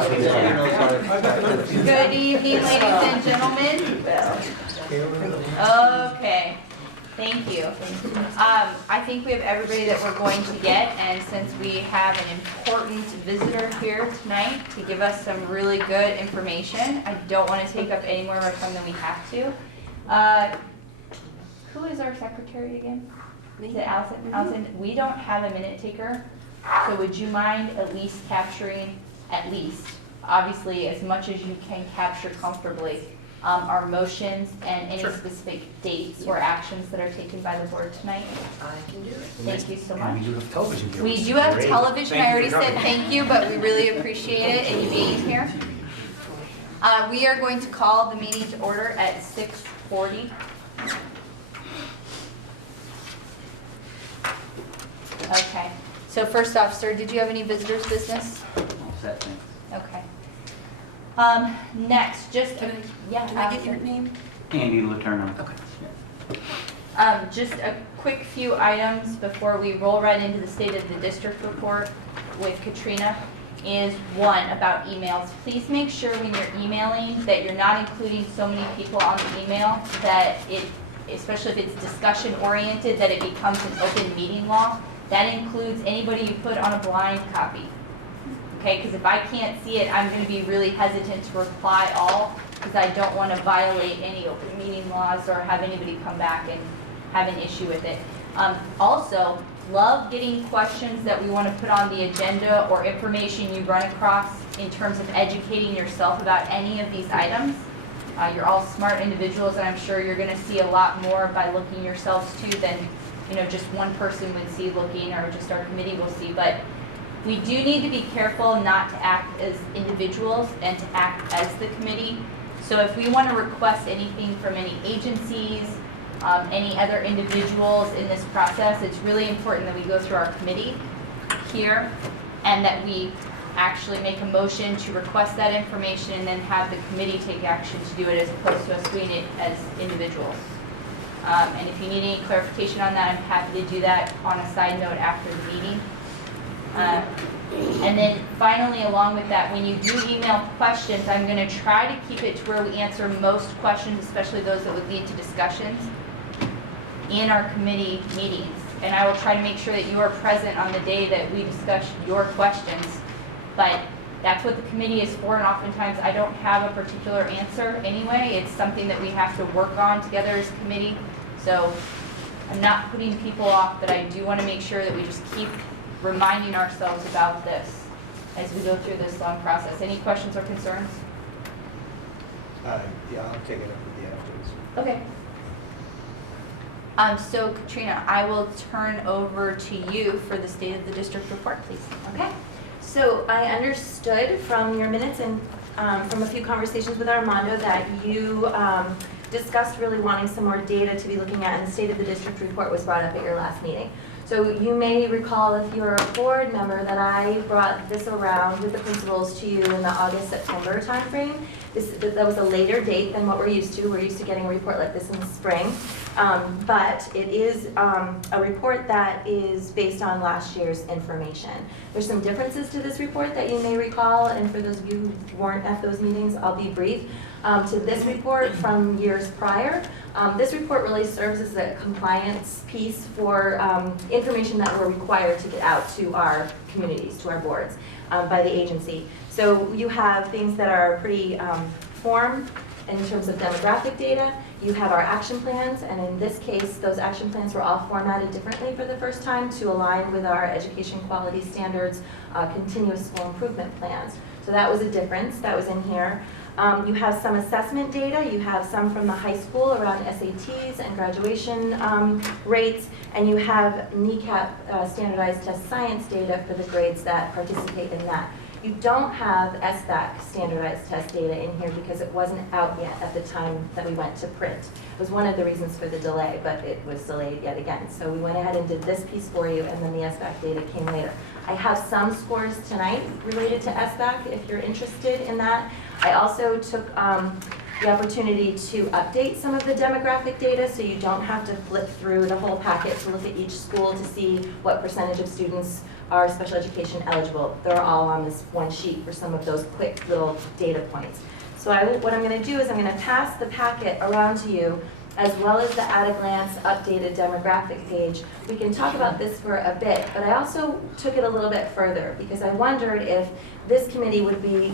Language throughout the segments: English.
Good evening, ladies and gentlemen. Okay, thank you. I think we have everybody that we're going to get, and since we have an important visitor here tonight to give us some really good information, I don't want to take up any more of our time than we have to. Who is our secretary again? Is it Allison? Allison, we don't have a minute taker, so would you mind at least capturing, obviously as much as you can capture comfortably, our motions and any specific dates or actions that are taken by the board tonight? I can do it. Thank you so much. We do have television. We do have television. I already said thank you, but we really appreciate it and you being here. We are going to call the meeting to order at 6:40. Okay. So first off, sir, did you have any visitors' business? Okay. Next, just Can yeah. I get your name? Andy Letourneau. Okay. Just a quick few items before we roll right into the State of the District report with Katrina. Is one, about emails. Please make sure when you're emailing that you're not including so many people on the email that it, especially if it's discussion oriented, that it becomes an open meeting law. That includes anybody you put on a blind copy. Okay, because if I can't see it, I'm going to be really hesitant to reply all, because I don't want to violate any open meeting laws or have anybody come back and have an issue with it. Also, love getting questions that we want to put on the agenda or information you run across in terms of educating yourself about any of these items. You're all smart individuals, and I'm sure you're going to see a lot more by looking yourselves too than just one person would see looking, or just our committee will see. But we do need to be careful not to act as individuals and to act as the committee. So if we want to request anything from any agencies, any other individuals in this process, it's really important that we go through our committee here and that we actually make a motion to request that information and then have the committee take action to do it, as opposed to us doing it as individuals. And if you need any clarification on that, I'm happy to do that on a side note after the meeting. And then finally, along with that, when you do email questions, I'm going to try to keep it to where we answer most questions, especially those that would lead to discussions, in our committee meetings. And I will try to make sure that you are present on the day that we discuss your questions. But that's what the committee is for, and oftentimes I don't have a particular answer anyway. It's something that we have to work on together as a committee. So I'm not putting people off, but I do want to make sure that we just keep reminding ourselves about this as we go through this long process. Any questions or concerns? Yeah, I'll take it up with you afterwards. Okay. So Katrina, I will turn over to you for the State of the District report, please. Okay. So I understood from your minutes and from a few conversations with Armando that you discussed really wanting some more data to be looking at, and the State of the District report was brought up at your last meeting. So you may recall, if you're a board member, that I brought this around with the principals to you in the August-September timeframe. That was a later date than what we're used to. We're used to getting a report like this in the spring. But it is a report that is based on last year's information. There's some differences to this report that you may recall, and for those of you who weren't at those meetings, I'll be brief. To this report from years prior, this report really serves as a compliance piece for information that we're required to get out to our communities, to our boards, by the agency. So you have things that are pretty formed in terms of demographic data. You have our action plans, and in this case, those action plans were all formatted differently for the first time to align with our education quality standards, continuous school improvement plans. So that was a difference that was in here. You have some assessment data. You have some from the high school around SATs and graduation rates, and you have NECAP standardized test science data for the grades that participate in that. You don't have SBAC standardized test data in here because it wasn't out yet at the time that we went to print. It was one of the reasons for the delay, but it was delayed yet again. So we went ahead and did this piece for you, and then the SBAC data came later. I have some scores tonight related to SBAC if you're interested in that. I also took the opportunity to update some of the demographic data, so you don't have to flip through the whole packet to look at each school to see what percentage of students are special education eligible. They're all on this one sheet for some of those quick little data points. So what I'm going to do is I'm going to pass the packet around to you, as well as the at-a-glance updated demographic page. We can talk about this for a bit, but I also took it a little bit further because I wondered if this committee would be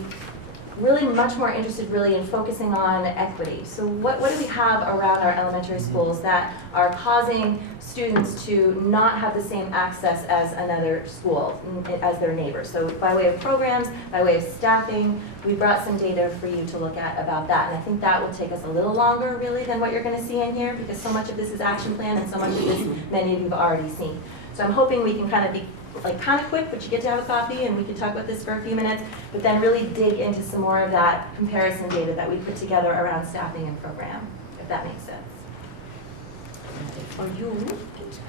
really much more interested really in focusing on equity. So what do we have around our elementary schools that are causing students to not have the same access as another school, as their neighbors? So by way of programs, by way of staffing, we brought some data for you to look at about that. And I think that will take us a little longer really than what you're going to see in here, because so much of this is action plan and so much of this many of you have already seen. So I'm hoping we can kind of be kind of quick, but you get to have a coffee and we can talk about this for a few minutes, but then really dig into some more of that comparison data that we put together around staffing and program, if that makes sense. Or you, it's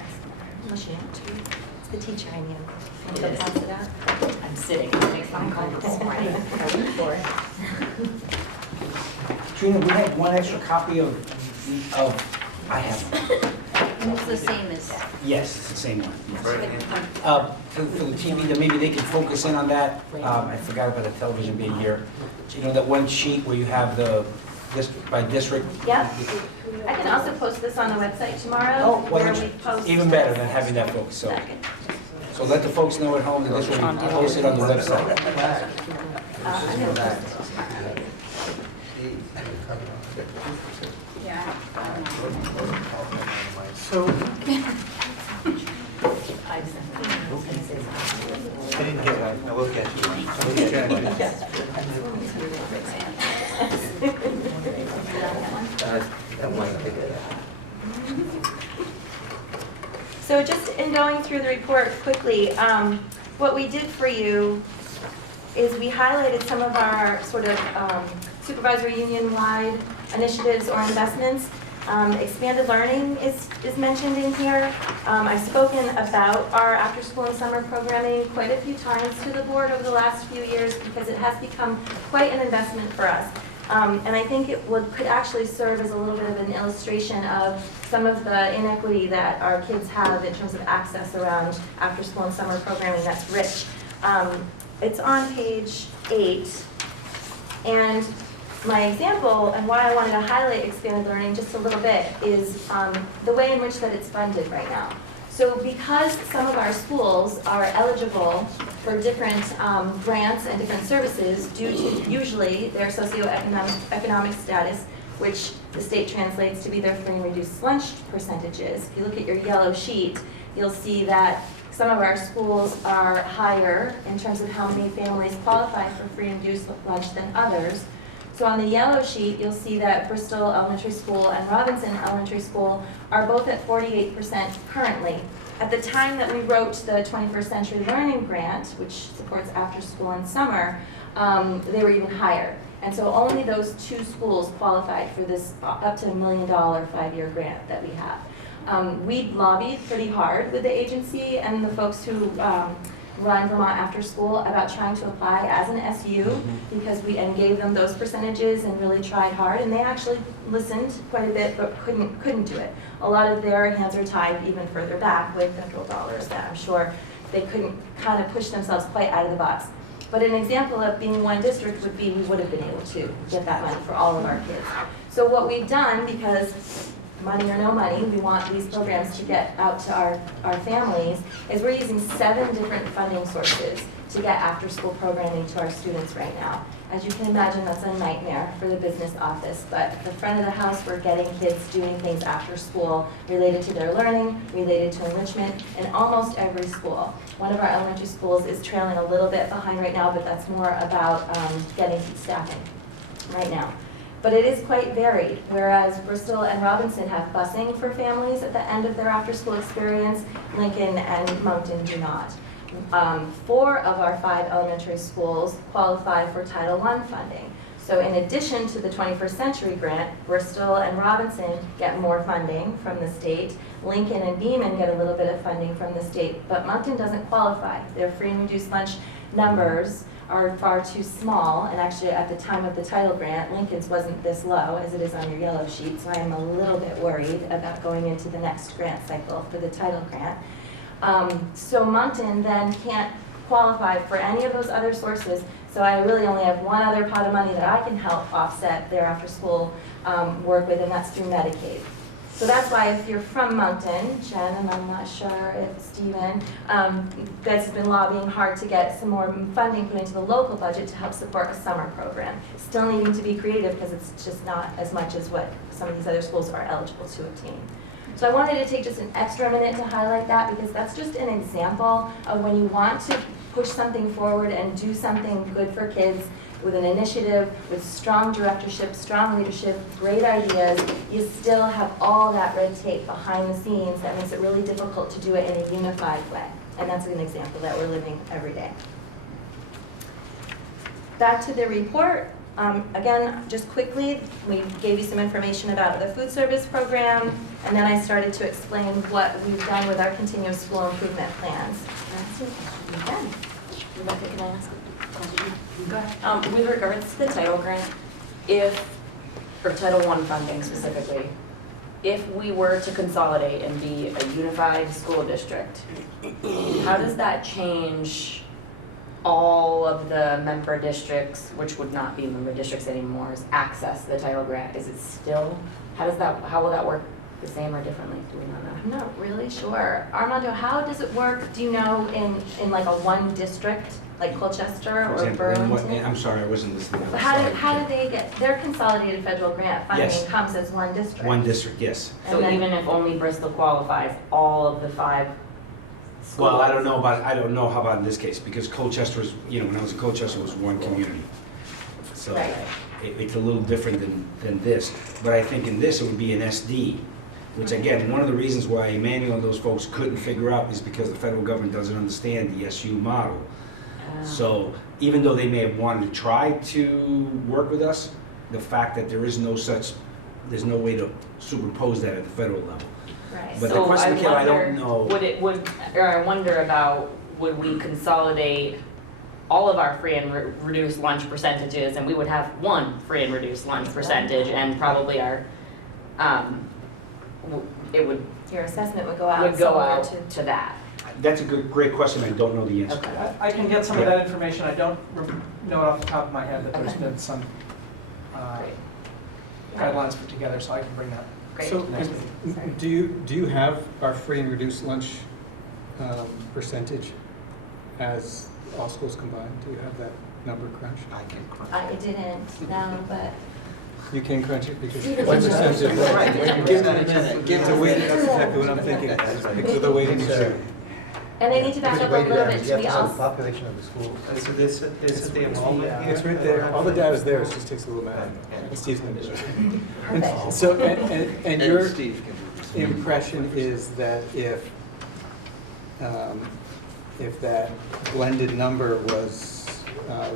the teacher in you. Want to go pass it out? I'm sitting, it makes my uncomfortable. Right? I reach for it. Trina, we had one extra copy of I have. It's the same as. Yes, it's the same one. Yes. For the TV, then maybe they can focus in on that. I forgot about the television being here. You know, that one sheet where you have the by district. Yep. I can also post this on the website tomorrow. Oh, why where don't we you? post Even better than having that focus. So let the folks know at home that this will be posted on the website. I'm gonna post it. Yeah. So, I didn't get that. No, we'll catch you. So just in going through the report quickly, what we did for you is we highlighted some of our sort of supervisory union-wide initiatives or investments. Expanded learning is mentioned in here. I've spoken about our after-school and summer programming quite a few times to the board over the last few years because it has become quite an investment for us. And I think it could actually serve as a little bit of an illustration of some of the inequity that our kids have in terms of access around after-school and summer programming that's rich. It's on page 8, and my example and why I wanted to highlight expanded learning just a little bit is the way in which that it's funded right now. So because some of our schools are eligible for different grants and different services due to usually their socioeconomic status, which the state translates to be their free and reduced lunch percentages. If you look at your yellow sheet, you'll see that some of our schools are higher in terms of how many families qualify for free and reduced lunch than others. So on the yellow sheet, you'll see that Bristol Elementary School and Robinson Elementary School are both at 48% currently. At the time that we wrote the 21st Century Learning Grant, which supports after school and summer, they were even higher. And so only those two schools qualified for this up to $1 million 5-year grant that we have. We lobbied pretty hard with the agency and the folks who run Vermont After School about trying to apply as an SU because and gave them those percentages and really tried hard, and they actually listened quite a bit but couldn't do it. A lot of their hands are tied even further back with federal dollars that I'm sure they couldn't kind of push themselves quite out of the box. But an example of being one district would be we would have been able to get that money for all of our kids. So what we've done, because money or no money, we want these programs to get out to our families, is we're using 7 different funding sources to get after-school programming to our students right now. As you can imagine, that's a nightmare for the business office, but at the front of the house, we're getting kids doing things after school related to their learning, related to enrichment, in almost every school. One of our elementary schools is trailing a little bit behind right now, but that's more about getting staffing right now. But it is quite varied, whereas Bristol and Robinson have busing for families at the end of their after-school experience, Lincoln and Moncton do not. 4 of our 5 elementary schools qualify for Title I funding. So in addition to the 21st Century Grant, Bristol and Robinson get more funding from the state. Lincoln and Beeman get a little bit of funding from the state, but Moncton doesn't qualify. Their free and reduced lunch numbers are far too small, and actually at the time of the title grant, Lincoln's wasn't this low as it is on your yellow sheet, so I am a little bit worried about going into the next grant cycle for the title grant. So Moncton then can't qualify for any of those other sources. So I really only have one other pot of money that I can help offset their after-school work with, and that's through Medicaid. So that's why if you're from Moncton, Jen, and I'm not sure if Stephen, you guys have been lobbying hard to get some more funding put into the local budget to help support a summer program. Still needing to be creative because it's just not as much as what some of these other schools are eligible to obtain. So I wanted to take just an extra minute to highlight that because that's just an example of when you want to push something forward and do something good for kids with an initiative, with strong directorship, strong leadership, great ideas, you still have all that red tape behind the scenes that makes it really difficult to do it in a unified way. And that's an example that we're living every day. Back to the report. Again, just quickly, we gave you some information about the food service program, and then I started to explain what we've done with our continuous school improvement plans. Again. Rebecca, can I ask a question? Go ahead. With regards to the title grant, or Title I funding specifically, if we were to consolidate and be a unified school district, how does that change all of the member districts, which would not be member districts anymore, access to the title grant? Is it still, how will that work the same or differently? Do we not know? I'm not really sure. Armando, how does it work? Do you know in like a one district, like Colchester For or example, in what- Burlington? I'm sorry, I wasn't listening. I'm How sorry. do they get, their consolidated federal grant funding Yes. comes as one district? One district, yes. And So then- even if only Bristol qualifies, all of the 5 schools? Well, I don't know how about in this case, because Colchester is, when I was in Colchester, it was one community. So Right. it's a little different than this. But I think in this, it would be an SD, which again, one of the reasons why Emmanuel and those folks couldn't figure out is because the federal government doesn't understand the SU model. So even though they may have wanted to try to work with us, the fact that there's no way to superimpose that at the federal level. Right. But the So question, Mikhail, I don't wonder, know. I wonder about, would we consolidate all of our free and reduced lunch percentages, and we would have one free and reduced lunch percentage, and probably our, it would Your assessment would go out go somewhere out to that. That's a great question. I don't know the answer. Okay. I can get some of that information. I don't know it off the top of my head, but there's Okay. been some Great. guidelines put together, so I can bring that Great. So, next meeting. do you have our free and reduced lunch percentage as all schools combined? Do you have that number crunched? I can crunch. I didn't, no, but You can crunch it because Stephen, what you know. percentage of Right, that? give that a minute. Give the weight, that's exactly what I'm thinking, because of the weighting issue. and they need to back up a little bit to be The also. population of the school. So this is the enrollment here? It's right there, all the data's there, it just takes a little math. Steve's gonna do it. Perfect. So, and your Steve can do this. impression is that if that blended number was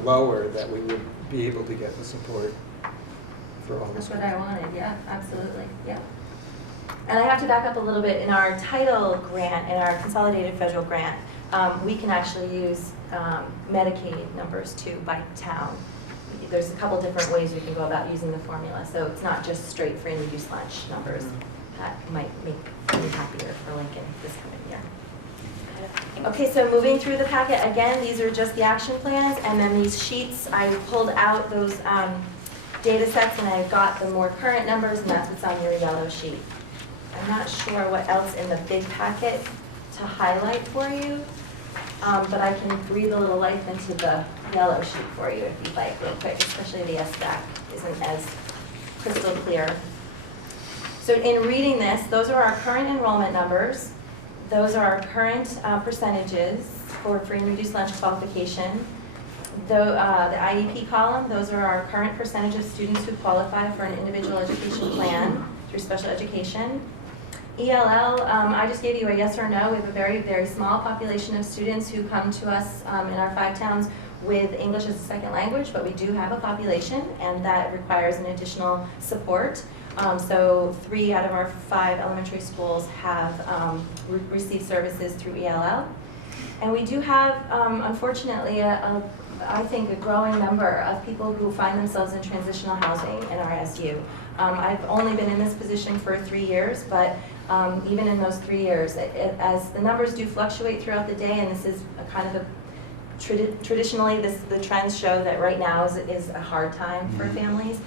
lower, that we would be able to get the support for all That's this. what I wanted, yeah, absolutely, yeah. And I have to back up a little bit. In our title grant, in our consolidated federal grant, we can actually use Medicaid numbers too by town. There's a couple different ways we can go about using the formula, so it's not just straight free and reduced lunch numbers. That might make me happier for Lincoln this coming year. Okay, so moving through the packet, again, these are just the action plans, and then these sheets, I pulled out those data sets and I've got the more current numbers, and that's what's on your yellow sheet. I'm not sure what else in the big packet to highlight for you, but I can breathe a little life into the yellow sheet for you if you'd like real quick, especially the SBAC isn't as crystal clear. So in reading this, those are our current enrollment numbers. Those are our current percentages for free and reduced lunch qualification. The IEP column, those are our current percentage of students who qualify for an individual education plan through special education. ELL, I just gave you a yes or no. We have a very, very small population of students who come to us in our 5 towns with English as a second language, but we do have a population, and that requires an additional support. So 3 out of our 5 elementary schools have received services through ELL. And we do have, unfortunately, I think a growing number of people who find themselves in transitional housing in our SU. I've only been in this position for 3 years, but even in those 3 years. As the numbers do fluctuate throughout the day, and this is a kind of a traditionally, the trends show that right now is a hard time for families.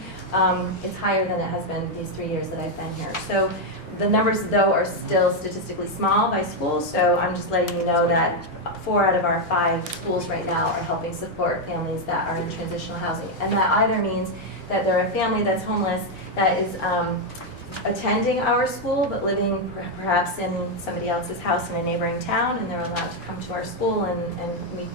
It's higher than it has been these 3 years that I've been here. So the numbers, though, are still statistically small by school, so I'm just letting you know that 4 out of our 5 schools right now are helping support families that are in transitional housing. And that either means that they're a family that's homeless that is attending our school but living perhaps in somebody else's house in a neighboring town, and they're allowed to come to our school and we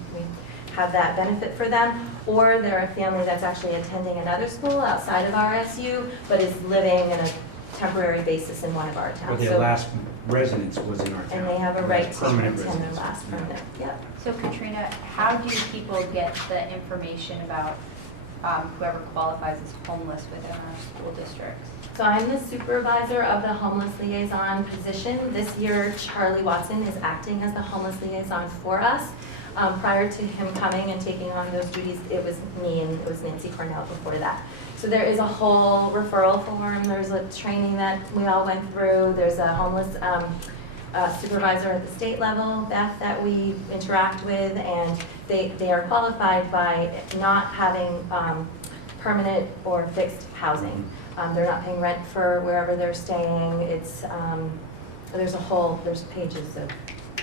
have that benefit for them, or they're a family that's actually attending another school outside of our SU but is living in a temporary basis in one of our Or towns. their So- last residence was in our town. and they have a right to Permanent attend their residence. last permanent, yep. So Katrina, how do people get the information about whoever qualifies as homeless within our school districts? So I'm the supervisor of the homeless liaison position. This year, Charlie Watson is acting as the homeless liaison for us. Prior to him coming and taking on those duties, it was me and it was Nancy Cornell before that. So there is a whole referral form, there's a training that we all went through, there's a homeless supervisor at the state level, Beth, that we interact with, and they are qualified by not having permanent or fixed housing. They're not paying rent for wherever they're staying. It's, there's pages of.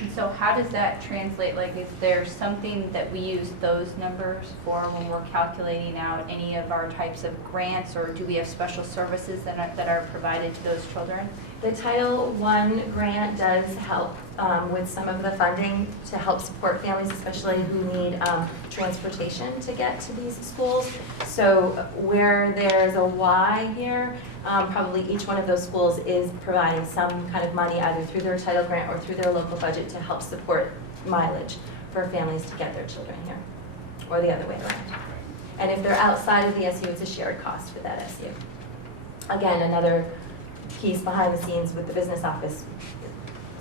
And so how does that translate? Like, is there something that we use those numbers for when we're calculating out any of our types of grants, or do we have special services that are provided to those children? The Title I grant does help with some of the funding to help support families, especially who need transportation to get to these schools. So where there's a Y here, probably each one of those schools is providing some kind of money either through their title grant or through their local budget to help support mileage for families to get their children here, or the other way around. And if they're outside of the SU, it's a shared cost for that SU. Again, another piece behind the scenes with the business office,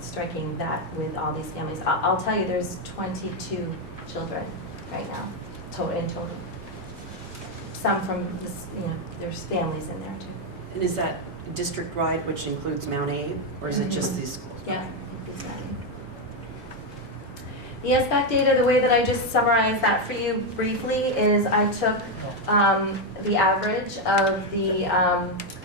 striking that with all these families. I'll tell you, there's 22 children right now, in total. Some from this, there's families in there too. And is that district-wide, which includes Mount Abe, or is it just these schools? Yeah. Exactly. The SBAC data, the way that I just summarized that for you briefly is I took the average of the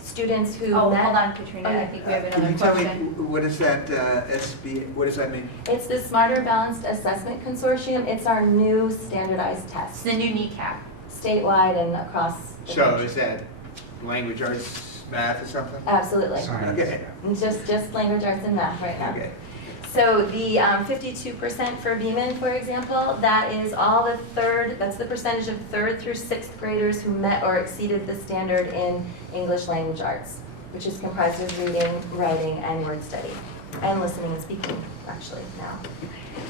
students who Oh, met. hold on, Katrina, I think we have Can another you tell me, question. what is that SB, what does that mean? It's the Smarter Balanced Assessment Consortium. It's our new standardized It's test, the new kneecap. statewide and across the So country. is that language arts, math or something? Absolutely. Science. Okay. Just language arts and math right now. Okay. So the 52% for Beeman, for example, that is all that's the percentage of 3rd through 6th graders who met or exceeded the standard in English language arts, which is comprised of reading, writing, and word study, and listening and speaking, actually, now.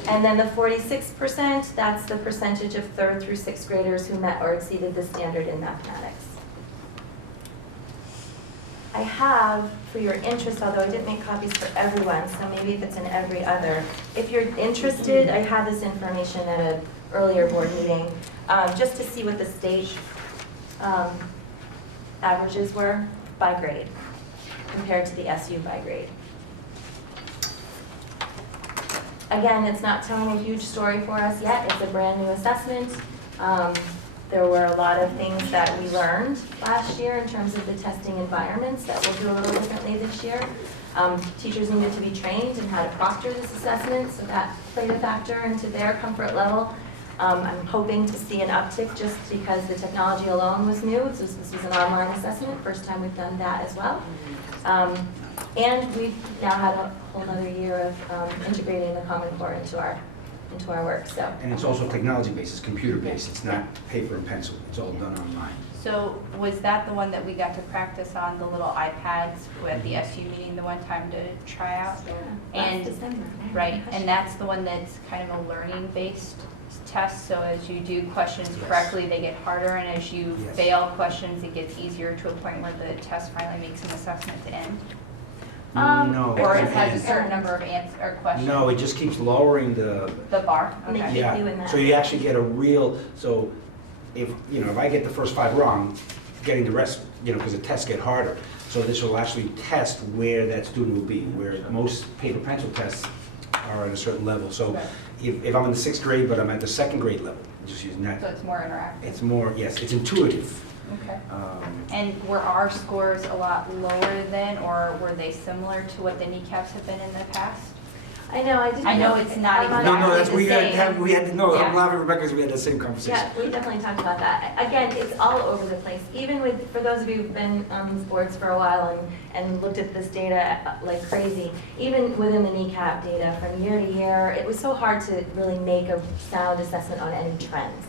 And then the 46%, that's the percentage of 3rd through 6th graders who met or exceeded the standard in mathematics. I have, for your interest, although I didn't make copies for everyone, so maybe if it's in every other. If you're interested, I have this information at an earlier board meeting, just to see what the state averages were by grade, compared to the SU by grade. Again, it's not telling a huge story for us yet. It's a brand new assessment. There were a lot of things that we learned last year in terms of the testing environments that we'll do a little differently this year. Teachers needed to be trained in how to proctor this assessment, so that played a factor into their comfort level. I'm hoping to see an uptick just because the technology alone was new. This was an online assessment, first time we've done that as well. And we've now had a whole other year of integrating the Common Core into our work. So. And it's also technology-based, it's computer-based, it's not paper and pencil, it's all done online. So was that the one that we got to practice on, the little iPads at the SU meeting the one time to try out? And, Last December. right, and that's the one that's kind of a learning-based test, so as you do questions Yes. correctly, they get harder, and as you Yes. fail questions, it gets easier to a point where the test finally makes an assessment to end? No. Or it it's has a an- certain number of answers or questions? No, it just keeps lowering the, The bar? And they Okay. keep yeah. doing that. So you actually get a real, so if I get the first 5 wrong, getting the rest, because the tests get harder. So this will actually test where that student will be, where most paper pencil tests are at a certain level. So if I'm in the 6th grade, but I'm at the 2nd grade level, just using that. So it's more interactive. It's more, yes, it's intuitive. Okay. And were our scores a lot lower then, or were they similar to what the kneecaps have been in the past? I know, I didn't. I know it's not I'm exactly No, that's, the we had, same. Yeah. I'm laughing, Rebecca, because we had the same conversation. Yeah, we definitely talked about that. Again, it's all over the place. Even with, for those of you who've been on these boards for a while and looked at this data like crazy, even within the kneecap data from year to year, it was so hard to really make a sound assessment on any trends.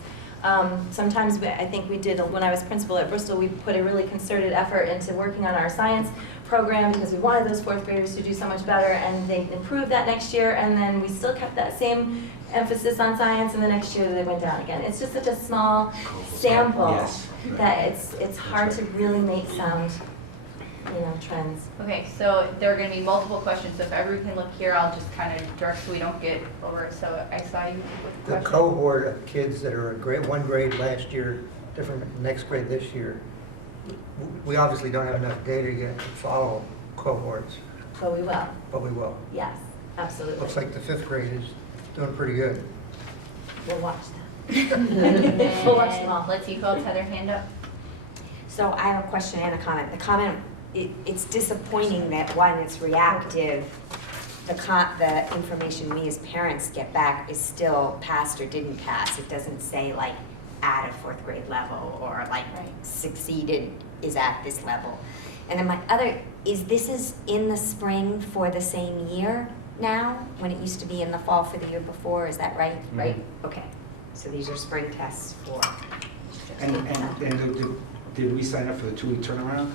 Sometimes I think we did, when I was principal at Bristol, we put a really concerted effort into working on our science program because we wanted those 4th graders to do so much better, and they improved that next year, and then we still kept that same emphasis on science, and the next year they went down again. It's just such a small sample Yes. that it's hard to really make sound, trends. Okay, so there are going to be multiple questions, so if everyone can look here, I'll just kind of direct so we don't get over. So I saw you with the The question. cohort of kids that are in one grade last year, different next grade this year, we obviously don't have enough data yet to follow cohorts, But we will, but we will. yes, absolutely. Looks like the 5th grade is doing pretty good. We'll watch that. We'll watch them all. Let's see who else had their hand up. So I have a question and a comment. The comment, it's disappointing that one, it's reactive. The information we as parents get back is still passed or didn't pass. It doesn't say like at a 4th grade level or like succeeded is at this level. And then my other this is in the spring for the same year now, when it used to be in the fall for the year before, is that right? Mhm. Right? Okay. So these are spring tests for. And did we sign up for the 2-week turnaround?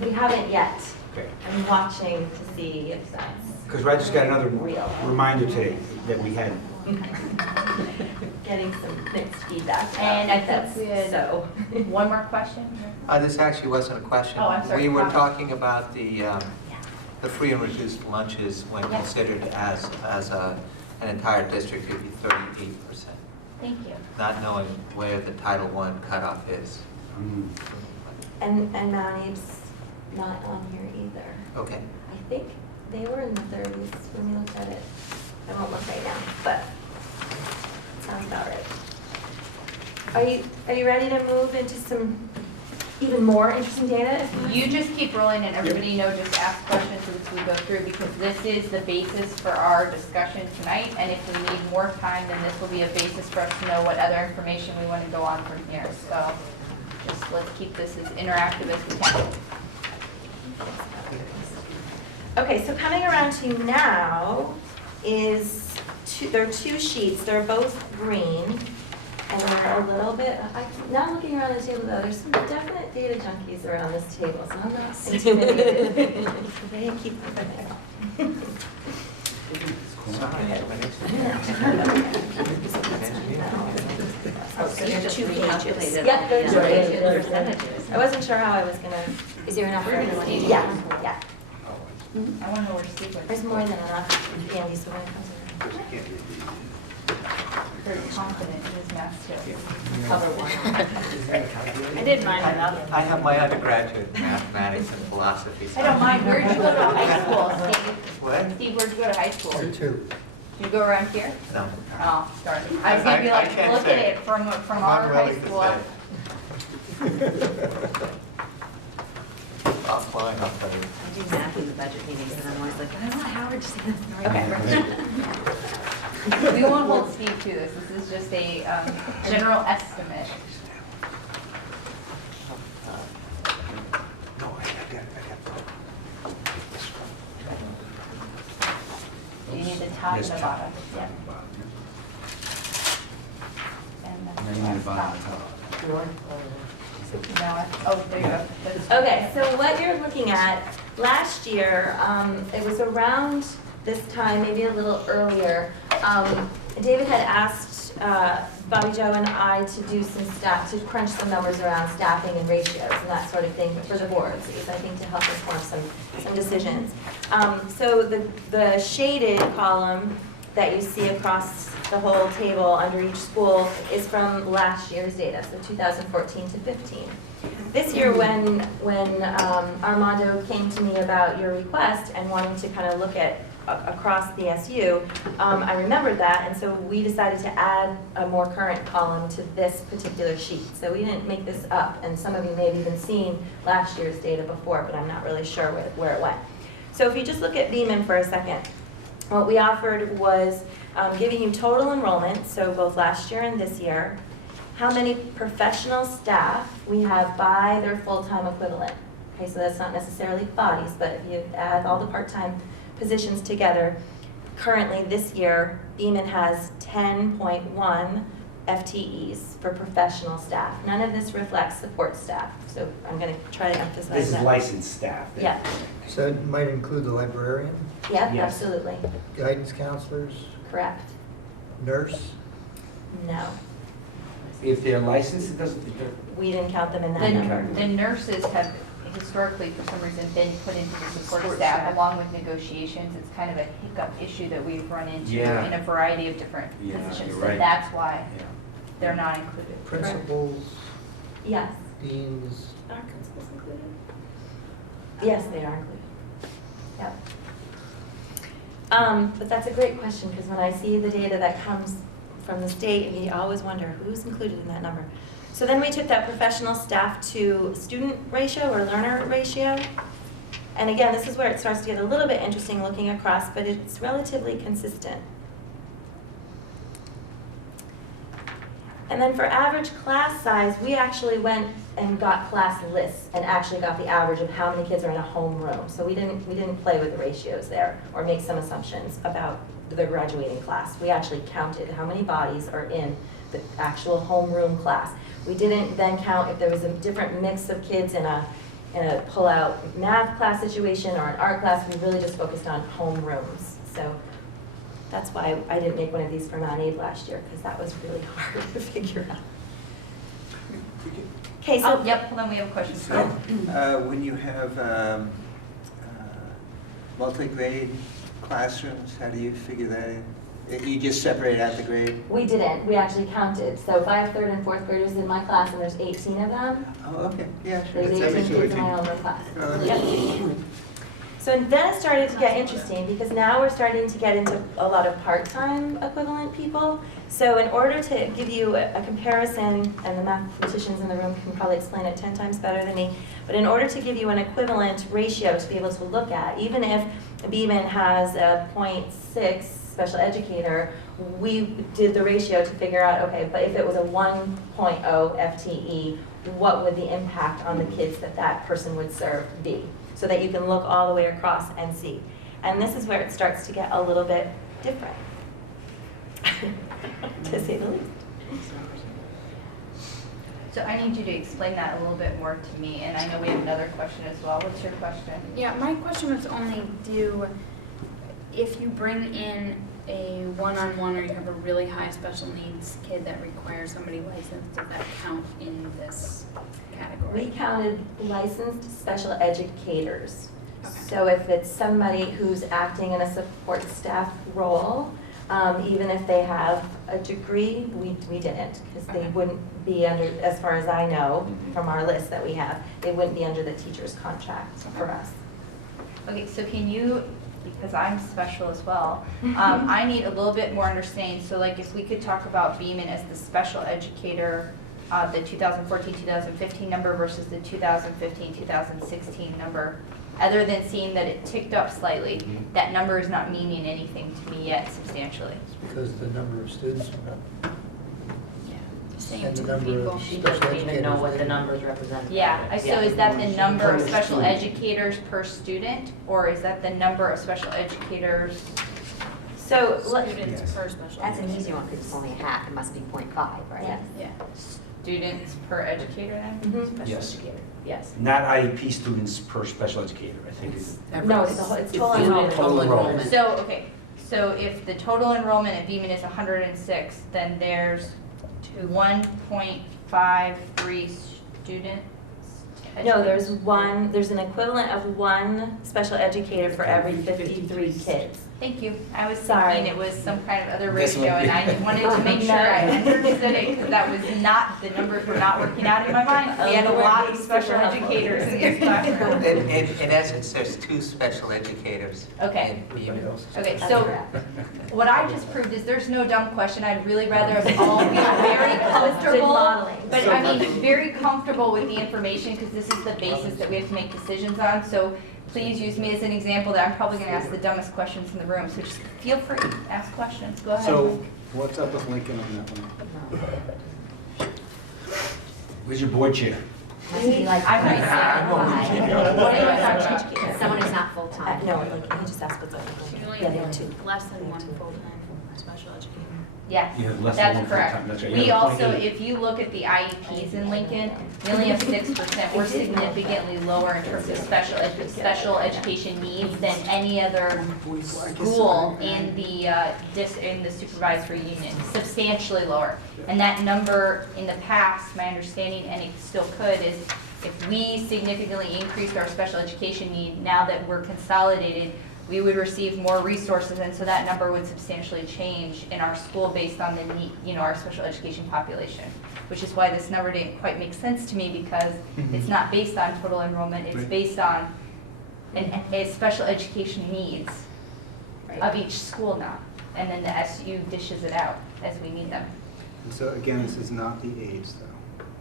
We haven't yet. Okay. I'm watching to see if that's Because I just got another real. reminder today that we had. Getting some mixed feedback. And I that's think we had so. one more question. This actually wasn't a question. Oh, I'm sorry. We were talking about the free and reduced lunches when Yes. considered as an entire district, it would be 38%, Thank you. not knowing where the Title I cutoff is. Mm. And Mount Abe's not on here either. Okay. I think they were in the 30s when we looked at it. I won't look right now, but it sounds about right. Are you ready to move into some even more interesting data? You just keep rolling and everybody just ask questions as we go through, because this is the basis for our discussion tonight, and if we need more time, then this will be a basis for us to know what other information we want to go on from here. So just let's keep this as interactive as we can. Okay, so coming around to now is there are 2 sheets. They're both green, and they're a little bit. Now looking around the table, though, there's some definite data junkies around this table, so I'm not intimidated. They keep them there. Oh, so there are 2 pages. Yep, there are 2 pages. I wasn't sure how I was gonna. Is there enough for everyone? Yeah, yeah. I want to know where Steve went. There's more than enough candy, so when it comes around. Very confident in his math skills. Cover one. I did mine enough. I have my undergraduate in mathematics and philosophy. I don't mind. Where'd you go to high school, Steve? What? Steve, where'd you go to high school? 2. Did you go around here? No. Oh, sorry. I was gonna be I like, can't look at say. it from I'm our high unwilling to school. say. I'll fly off the. I do math in the budget meetings, and I'm always like, I don't want Howard to say that's the right. We won't hold Steve to this. This is just a general estimate. No, I got You need the top and Yes, the top. bottom. Yeah. And And then you need a bottom and top. Oh, there you go. That's- Okay, so what you're looking at, last year, it was around this time, maybe a little earlier, David had asked Bobby Joe and I to do some to crunch some numbers around staffing and ratios and that sort of thing for the boards, because I think to help inform some decisions. So the shaded column that you see across the whole table under each school is from last year's data, so 2014 to 15. This year, when Armando came to me about your request and wanting to kind of look at across the SU, I remembered that, and so we decided to add a more current column to this particular sheet. So we didn't make this up, and some of you may have even seen last year's data before, but I'm not really sure where it went. So if you just look at Beeman for a second, what we offered was giving you total enrollment, so both last year and this year, how many professional staff we have by their full-time equivalent. Okay, so that's not necessarily bodies, but if you add all the part-time positions together, currently this year, Beeman has 10.1 FTEs for professional staff. None of this reflects support staff, so I'm going to try to emphasize that. This is licensed staff. Yeah. So it might include the librarian, Yeah, Yes. absolutely. guidance counselors, Correct. nurse? No, If they're licensed, it doesn't, we didn't count them in that number. The nurses have historically, for some reason, been put into the support staff along with negotiations. It's kind of a hiccup issue that we've run into Yeah. in a variety of different Yeah, positions. you're So right. that's why yeah. they're not included. Principals, Yes. deans, Are principals included? Yes, they are included. Yep. But that's a great question, because when I see the data that comes from the state, we always wonder who's included in that number. So then we took that professional staff to student ratio or learner ratio. And again, this is where it starts to get a little bit interesting looking across, but it's relatively consistent. And then for average class size, we actually went and got class lists and actually got the average of how many kids are in a home room. So we didn't play with the ratios there or make some assumptions about the graduating class. We actually counted how many bodies are in the actual homeroom class. We didn't then count if there was a different mix of kids in a pull-out math class situation or an art class. We really just focused on homerooms. So that's why I didn't make one of these for Mount Aid last year, because that was really hard to figure out. Okay, so Yep, hold on, we have a question. When you have multi-grade classrooms, how do you figure that in? You just separate out the grade? we didn't. We actually counted. So if I have third and fourth graders in my class and there's 18 of them, Oh, okay, yeah, sure. there's 18 kids in my own class. Oh, Yep. So then it started to get interesting, because now we're starting to get into a lot of part-time equivalent people. So in order to give you a comparison, and the mathematicians in the room can probably explain it 10 times better than me, but in order to give you an equivalent ratio to be able to look at, even if Beeman has a 0.6 special educator, we did the ratio to figure out, okay, but if it was a 1.0 FTE, what would the impact on the kids that that person would serve be? So that you can look all the way across and see. And this is where it starts to get a little bit different, to say the least. So I need you to explain that a little bit more to me, and I know we have another question as well. What's your question? Yeah, my question was only if you bring in a one-on-one or you have a really high special needs kid that requires somebody licensed, does that count in this category? We counted licensed special educators. Okay. So if it's somebody who's acting in a support staff role, even if they have a degree, we didn't, because they Okay. wouldn't be under, as far as I know, from our list that we have, they wouldn't be under the teacher's contract for us. Okay, so can you, because I'm special as well, I need a little bit more understanding. So like if we could talk about Beeman as the special educator, the 2014-2015 number versus the 2015-2016 number, other than seeing that it ticked up slightly, that number is not meaning anything to me yet substantially. It's because the number of students went up. Same And the two number people. of She special doesn't even know educators what the didn't. numbers represent. Yeah, so Yeah. is that the number of Per special student. educators per student, or is that the number of special educators? So, Students Yes. per special. That's an education. easy one, because it's only a half, it must be 0.5, right? yes. Yeah. Students per educator then? Mhm. Special Yes. educator, yes. Not IEP students per special educator, I think it's. No, it's total It's enrollment. Total enrollment. So, okay, so if the total enrollment at Beeman is 106, then there's 1.53 students? No, there's an equivalent of one special educator for every 53 kids. Thank you. I was Sorry. thinking it was some kind of other This ratio, one. and I wanted to make sure I understood it, because that was not, the numbers were not working out in my mind. We had a lot of special educators in this classroom. In essence, there's 2 special educators. Okay. in the unit. Okay, so what I just proved is there's no dumb question. I'd really rather us all be very comfortable. modeling. But I mean, very comfortable with the information, because this is the basis that we have to make decisions on. So please use me as an example that I'm probably going to ask the dumbest questions in the room. So just feel free, ask questions. Go ahead. So what's up with Lincoln on that one? Where's your board chair? Must be like, I'm not saying What why. do you want someone who's not full-time? No, like, he just asked what's up. Usually Yeah, there are 2. less than one full-time special educator. Yes, You have less than one that's correct. full-time, that's right. You We have a also, 0.8. if you look at the IEPs in Lincoln, we only have 6%. We're significantly lower in terms of special education needs than any other school in the in the supervisory union, substantially lower. And that number in the past, my understanding, and it still could, is if we significantly increased our special education need, now that we're consolidated, we would receive more resources, and so that number would substantially change in our school based on the need, our special education population, which is why this number didn't quite make sense to me, because it's not based on total enrollment, it's based on a special education needs of each school now, and then the SU dishes it out as we need them. And so again, this is not the aides though.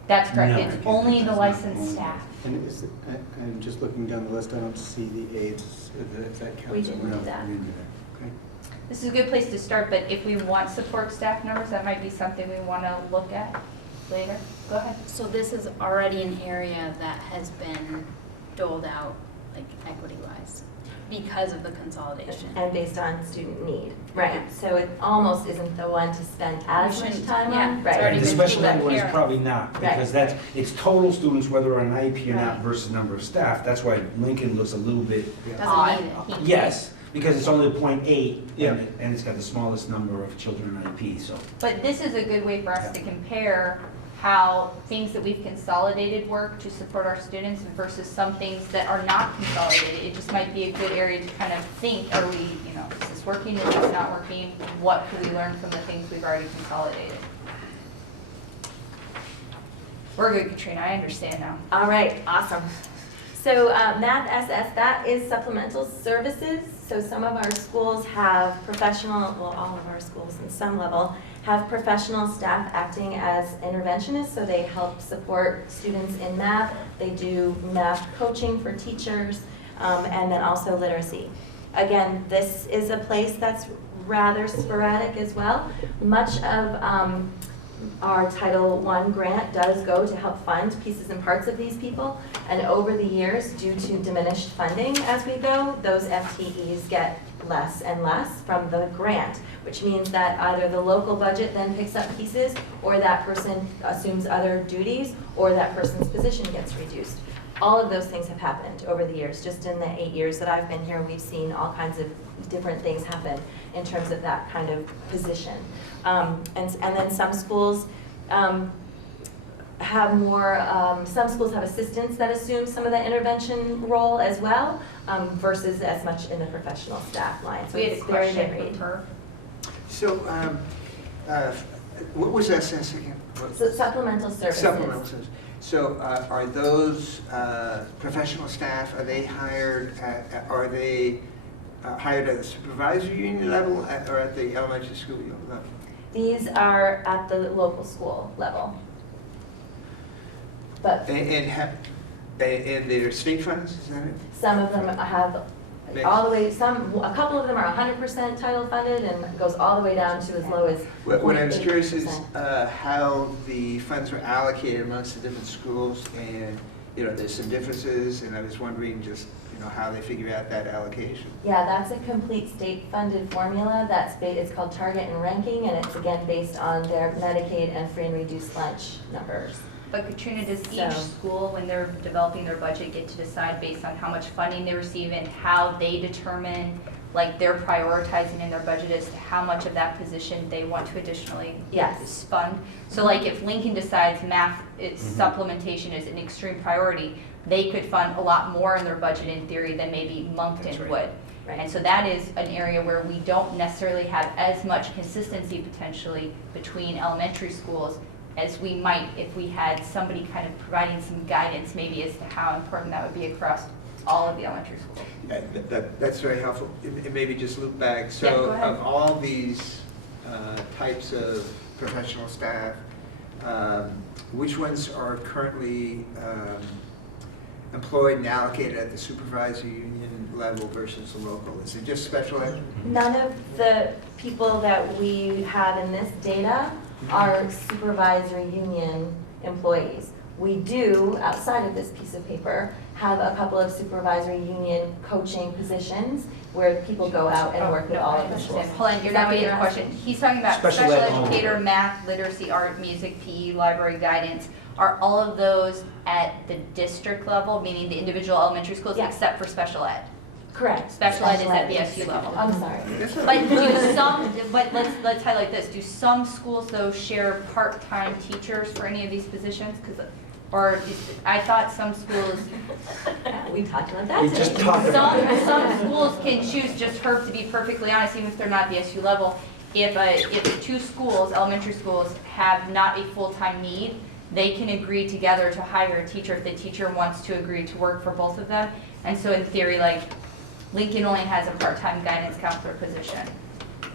That's correct, No. it's only the licensed staff. And I'm just looking down the list, I don't see the aides, if that counts. We didn't No, do that. we didn't do that. Okay. This is a good place to start, but if we want support staff numbers, that might be something we want to look at later. Go ahead. So this is already an area that has been doled out, like equity-wise, because of the consolidation. And based on student need, right? So it almost isn't the one to spend as much time Yeah, on, it's right? already The been special paid ed by one is parents. probably not, because Right. it's total students, whether on an IEP or not, Right. versus number of staff. That's why Lincoln looks a little bit, Doesn't need it. yes, because it's only 0.8, Yeah. and it's got the smallest number of children in IEP, so. But this is a good way for us to compare how things that we've consolidated work to support our students versus some things that are not consolidated. It just might be a good area to kind of think, are we, is this working, is this not working? What can we learn from the things we've already consolidated? We're good, Katrina, I understand now. All right, awesome. So Math SS, that is supplemental services. So some of our schools have professional, well, all of our schools in some level, have professional staff acting as interventionists, so they help support students in math. They do math coaching for teachers, and then also literacy. Again, this is a place that's rather sporadic as well. Much of our Title I grant does go to help fund pieces and parts of these people, and over the years, due to diminished funding as we go, those FTEs get less and less from the grant, which means that either the local budget then picks up pieces, or that person assumes other duties, or that person's position gets reduced. All of those things have happened over the years. Just in the 8 years that I've been here, we've seen all kinds of different things happen in terms of that kind of position. And then some schools have more, some schools have assistants that assume some of the intervention role as well, versus as much in the professional staff line. So We had a it's very question varied. from her. So, what was SS again? So supplemental services. Supplemental services. So, are those professional staff, are they hired at the supervisory union level or at the elementary school level? These are at the local school level. But And they're state funds, is that it? some of them have all the way, a couple of them are 100% title funded, and it goes all the way down to as low as 0.8%. What I was curious is how the funds were allocated amongst the different schools, and, there's some differences, and I was wondering just, how they figure out that allocation. Yeah, that's a complete state-funded formula. It's called target and ranking, and it's again based on their Medicaid and free and reduced lunch numbers. But Katrina, does So- each school, when they're developing their budget, get to decide based on how much funding they receive and how they determine, like they're prioritizing in their budget as to how much of that position they want to additionally Yes. fund? So like if Lincoln decides math, supplementation is an extreme priority, they could fund a lot more in their budget in theory than maybe Moncton That's right. would. And so that is an area where we don't necessarily have as much consistency potentially between elementary schools as we might if we had somebody kind of providing some guidance maybe as to how important that would be across all of the elementary schools. That's very helpful. And maybe just loop back. Yeah, So go ahead. of all these types of professional staff, which ones are currently employed and allocated at the supervisory union level versus the local? Is it just special ed? None of the people that we have in this data are supervisory union employees. We do, outside of this piece of paper, have a couple of supervisory union coaching positions where people go out and work with all of the schools. Hold on, you're Is that not what getting you're the question. asking? He's talking about Special special ed only. educator, math, literacy, art, music, PE, library guidance. Are all of those at the district level, meaning the individual elementary schools, Yeah. except for special ed? Correct. Special ed is at the SU level. I'm sorry. But do some, but let's highlight this, do some schools though share part-time teachers for any of these positions? I thought some schools, We talked about that We today. just talked about some schools can choose, just Herb, to be perfectly honest, even if they're not the SU level, if two schools, elementary schools, have not a full-time need, they can agree together to hire a teacher if the teacher wants to agree to work for both of them. And so in theory, like, Lincoln only has a part-time guidance counselor position.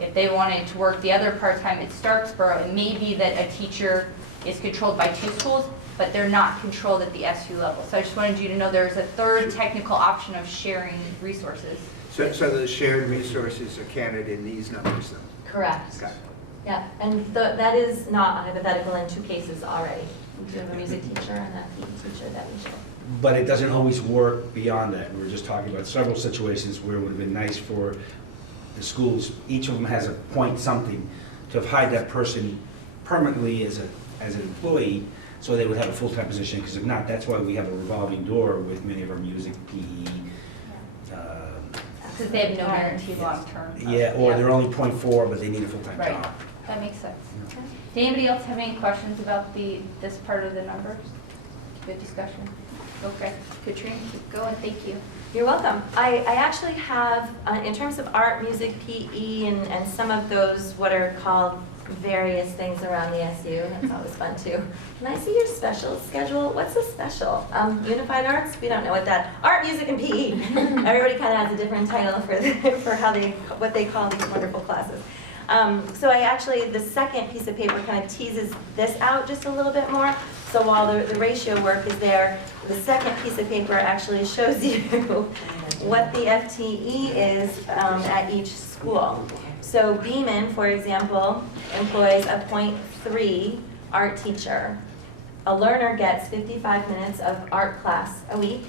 If they wanted to work the other part-time at Starksboro, it may be that a teacher is controlled by two schools, but they're not controlled at the SU level. So I just wanted you to know there's a third technical option of sharing resources. So those shared resources are counted in these numbers then? Correct. Got it. Yeah, and that is not hypothetical in two cases already. We do have a music teacher and a PE teacher that we share. But it doesn't always work beyond that. We were just talking about several situations where it would have been nice for the schools, each of them has a point something, to have hired that person permanently as an employee, so they would have a full-time position, because if not, that's why we have a revolving door with many of our music, PE. Because they have no guarantee long-term. Yeah, or they're only .4, but they need a full-time Right. job. That makes sense. Did anybody else have any questions about this part of the numbers? Good discussion. Okay, Katrina, keep going, thank you. You're welcome. I actually have, in terms of art, music, PE, and some of those what are called various things around the SU. That's always fun too. Can I see your special schedule? What's a special? Unified Arts? We don't know what that. Art, music, and PE. Everybody kind of has a different title for what they call these wonderful classes. So the second piece of paper kind of teases this out just a little bit more. So while the ratio work is there, the second piece of paper actually shows you what the FTE is at each school. So Beeman, for example, employs a .3 art teacher. A learner gets 55 minutes of art class a week.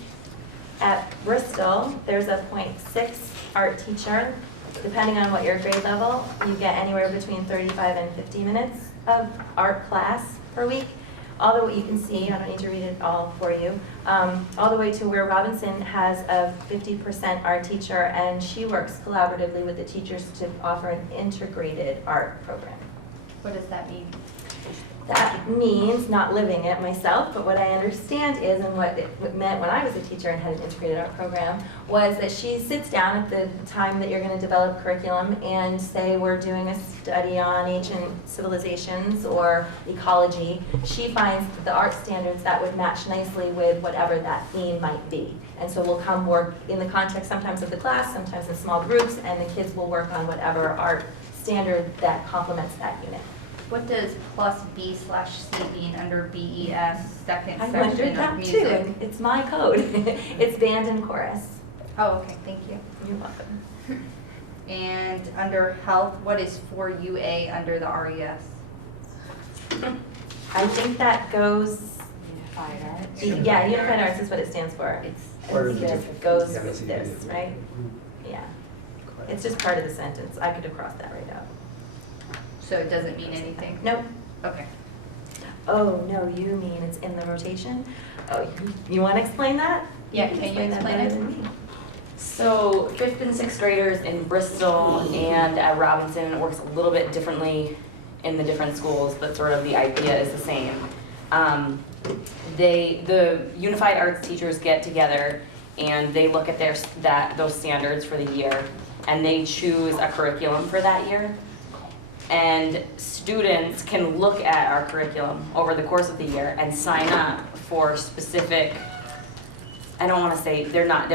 At Bristol, there's a .6 art teacher. Depending on what your grade level, you get anywhere between 35 and 50 minutes of art class per week. All the way, you can see, I don't need to read it all for you, all the way to where Robinson has a 50% art teacher, and she works collaboratively with the teachers to offer an integrated art program. What does that mean? That means, not living it myself, but what I understand is, and what it meant when I was a teacher and had an integrated art program, was that she sits down at the time that you're going to develop curriculum and say we're doing a study on ancient civilizations or ecology. She finds the art standards that would match nicely with whatever that theme might be. And so we'll come work in the context sometimes of the class, sometimes in small groups, and the kids will work on whatever art standard that complements that unit. What does plus B/C mean under BES, second I section wondered of that music? too, and it's my code. It's band and chorus. Oh, okay, thank you. You're welcome. And under health, what is 4UA under the RES? I think that goes, Unified Arts. yeah, Unified Arts is what it stands for. It just goes with this, right? Yeah. It's just part of the sentence. I could have crossed that right out. So it doesn't mean anything? Nope. Okay. Oh, no, you mean it's in the rotation? Oh, you want to explain that? Yeah, can you that explain better it? than me. So 5th and 6th graders in Bristol and at Robinson, it works a little bit differently in the different schools, but sort of the idea is the same. The Unified Arts teachers get together and they look at those standards for the year, and they choose a curriculum for that year. And students can look at our curriculum over the course of the year and sign up for specific, I don't wanna say, they're not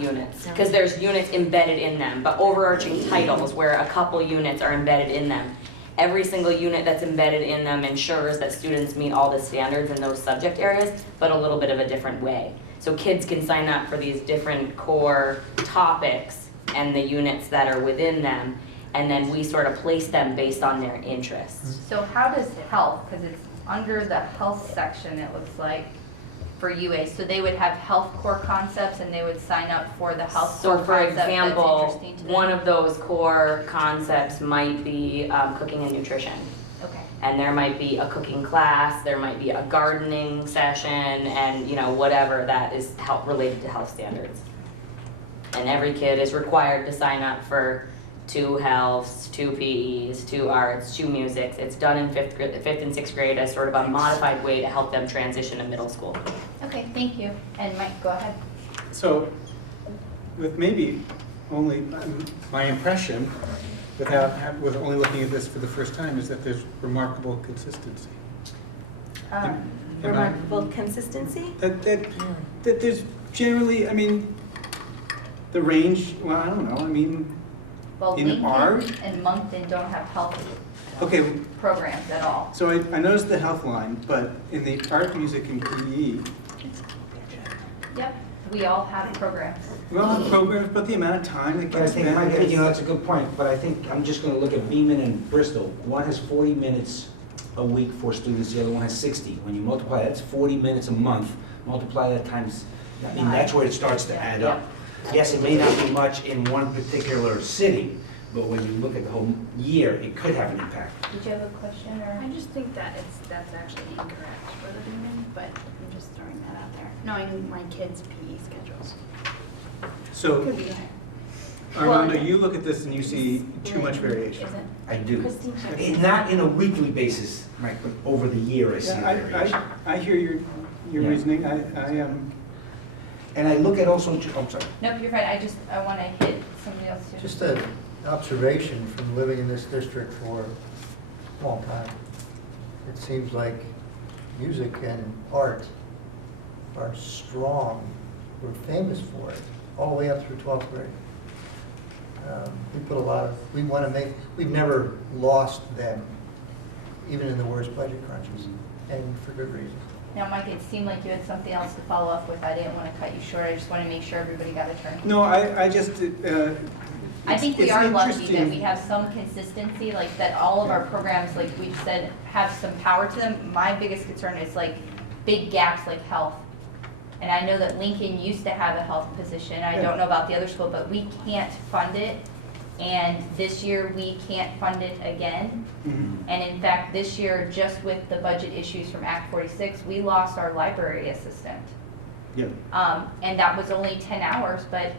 units, because there's units embedded in them, but overarching titles where a couple units are embedded in them. Every single unit that's embedded in them ensures that students meet all the standards in those subject areas, but a little bit of a different way. So kids can sign up for these different core topics and the units that are within them, and then we sort of place them based on their interests. So how does health, because it's under the health section, it looks like, for UA, so they would have health core concepts and they would sign up for the health core So for concept that's example, interesting to them? one of those core concepts might be cooking and nutrition. Okay. And there might be a cooking class, there might be a gardening session, and whatever that is related to health standards. And every kid is required to sign up for 2 healths, 2 PEs, 2 arts, 2 musics. It's done in 5th and 6th grade as sort of a modified way to help them transition to middle school. Okay, thank you. And Mike, go ahead. So, with maybe only my impression, with only looking at this for the first time, is that there's remarkable consistency. Remarkable consistency? That there's generally, the range, well, I don't know, Well, in Lincoln art? and Moncton don't have health okay, programs at all. so I noticed the health line, but in the art, music, and PE, Yep, we all have programs. well, programs, but the amount of time that But I gets think, spent. Mike, that's a good point, but I think, I'm just gonna look at Beaman and Bristol. One has 40 minutes a week for students, the other one has 60. When you multiply, that's 40 minutes a month, multiply that times, that's where it starts to add up. Yes, it may not be much in one particular city, but when you look at the whole year, it could have an impact. Did you have a question or? I just think that that's actually incorrect for the Beaman, but I'm just throwing that out there, knowing my kids' PE schedules. So, Could be higher. Armando, you look at this and you see too much variation. Is it? I do. Christine, Not in a weekly basis, Mike, but over the year I see Yeah, variation. I hear your Yeah. reasoning, I am. And I look at also, I'm sorry. Nope, you're fine. I want to hit somebody else too. Just an observation from living in this district for a long time. It seems like music and art are strong. We're famous for it, all the way up through 12th grade. We put a lot of, we've never lost them, even in the worst budget crunches, and for good reason. Now, Mike, it seemed like you had something else to follow up with. I didn't want to cut you short. I just want to make sure everybody got a turn. No, I just, I think we it's are lucky that interesting. we have some consistency, like that all of our programs, like we've said, have some power to them. My biggest concern is like big gaps like health. And I know that Lincoln used to have a health position. I don't know about the other school, but we can't fund it. And this year, we can't fund it again. Mhm. And in fact, this year, just with the budget issues from Act 46, we lost our library assistant. Yeah. And that was only 10 hours, but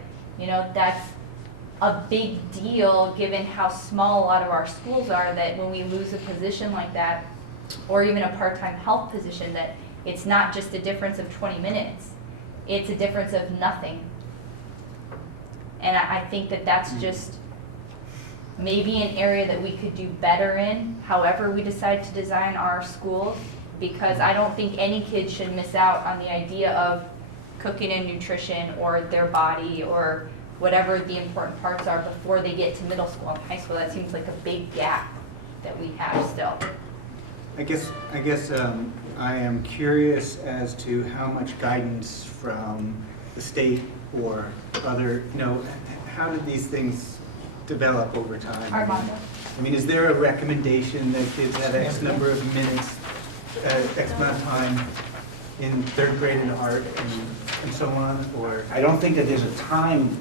that's a big deal given how small a lot of our schools are, that when we lose a position like that, or even a part-time health position, that it's not just a difference of 20 minutes, it's a difference of nothing. And I think that that's just maybe an area that we could do better in, however we decide to design our schools, because I don't think any kid should miss out on the idea of cooking and nutrition or their body or whatever the important parts are before they get to middle school and high school. That seems like a big gap that we have still. I guess I am curious as to how much guidance from the state or other, how did these things develop over time? Armando? Is there a recommendation that kids have X number of minutes, X amount of time in 3rd grade in art and so on, or? I don't think that there's a time,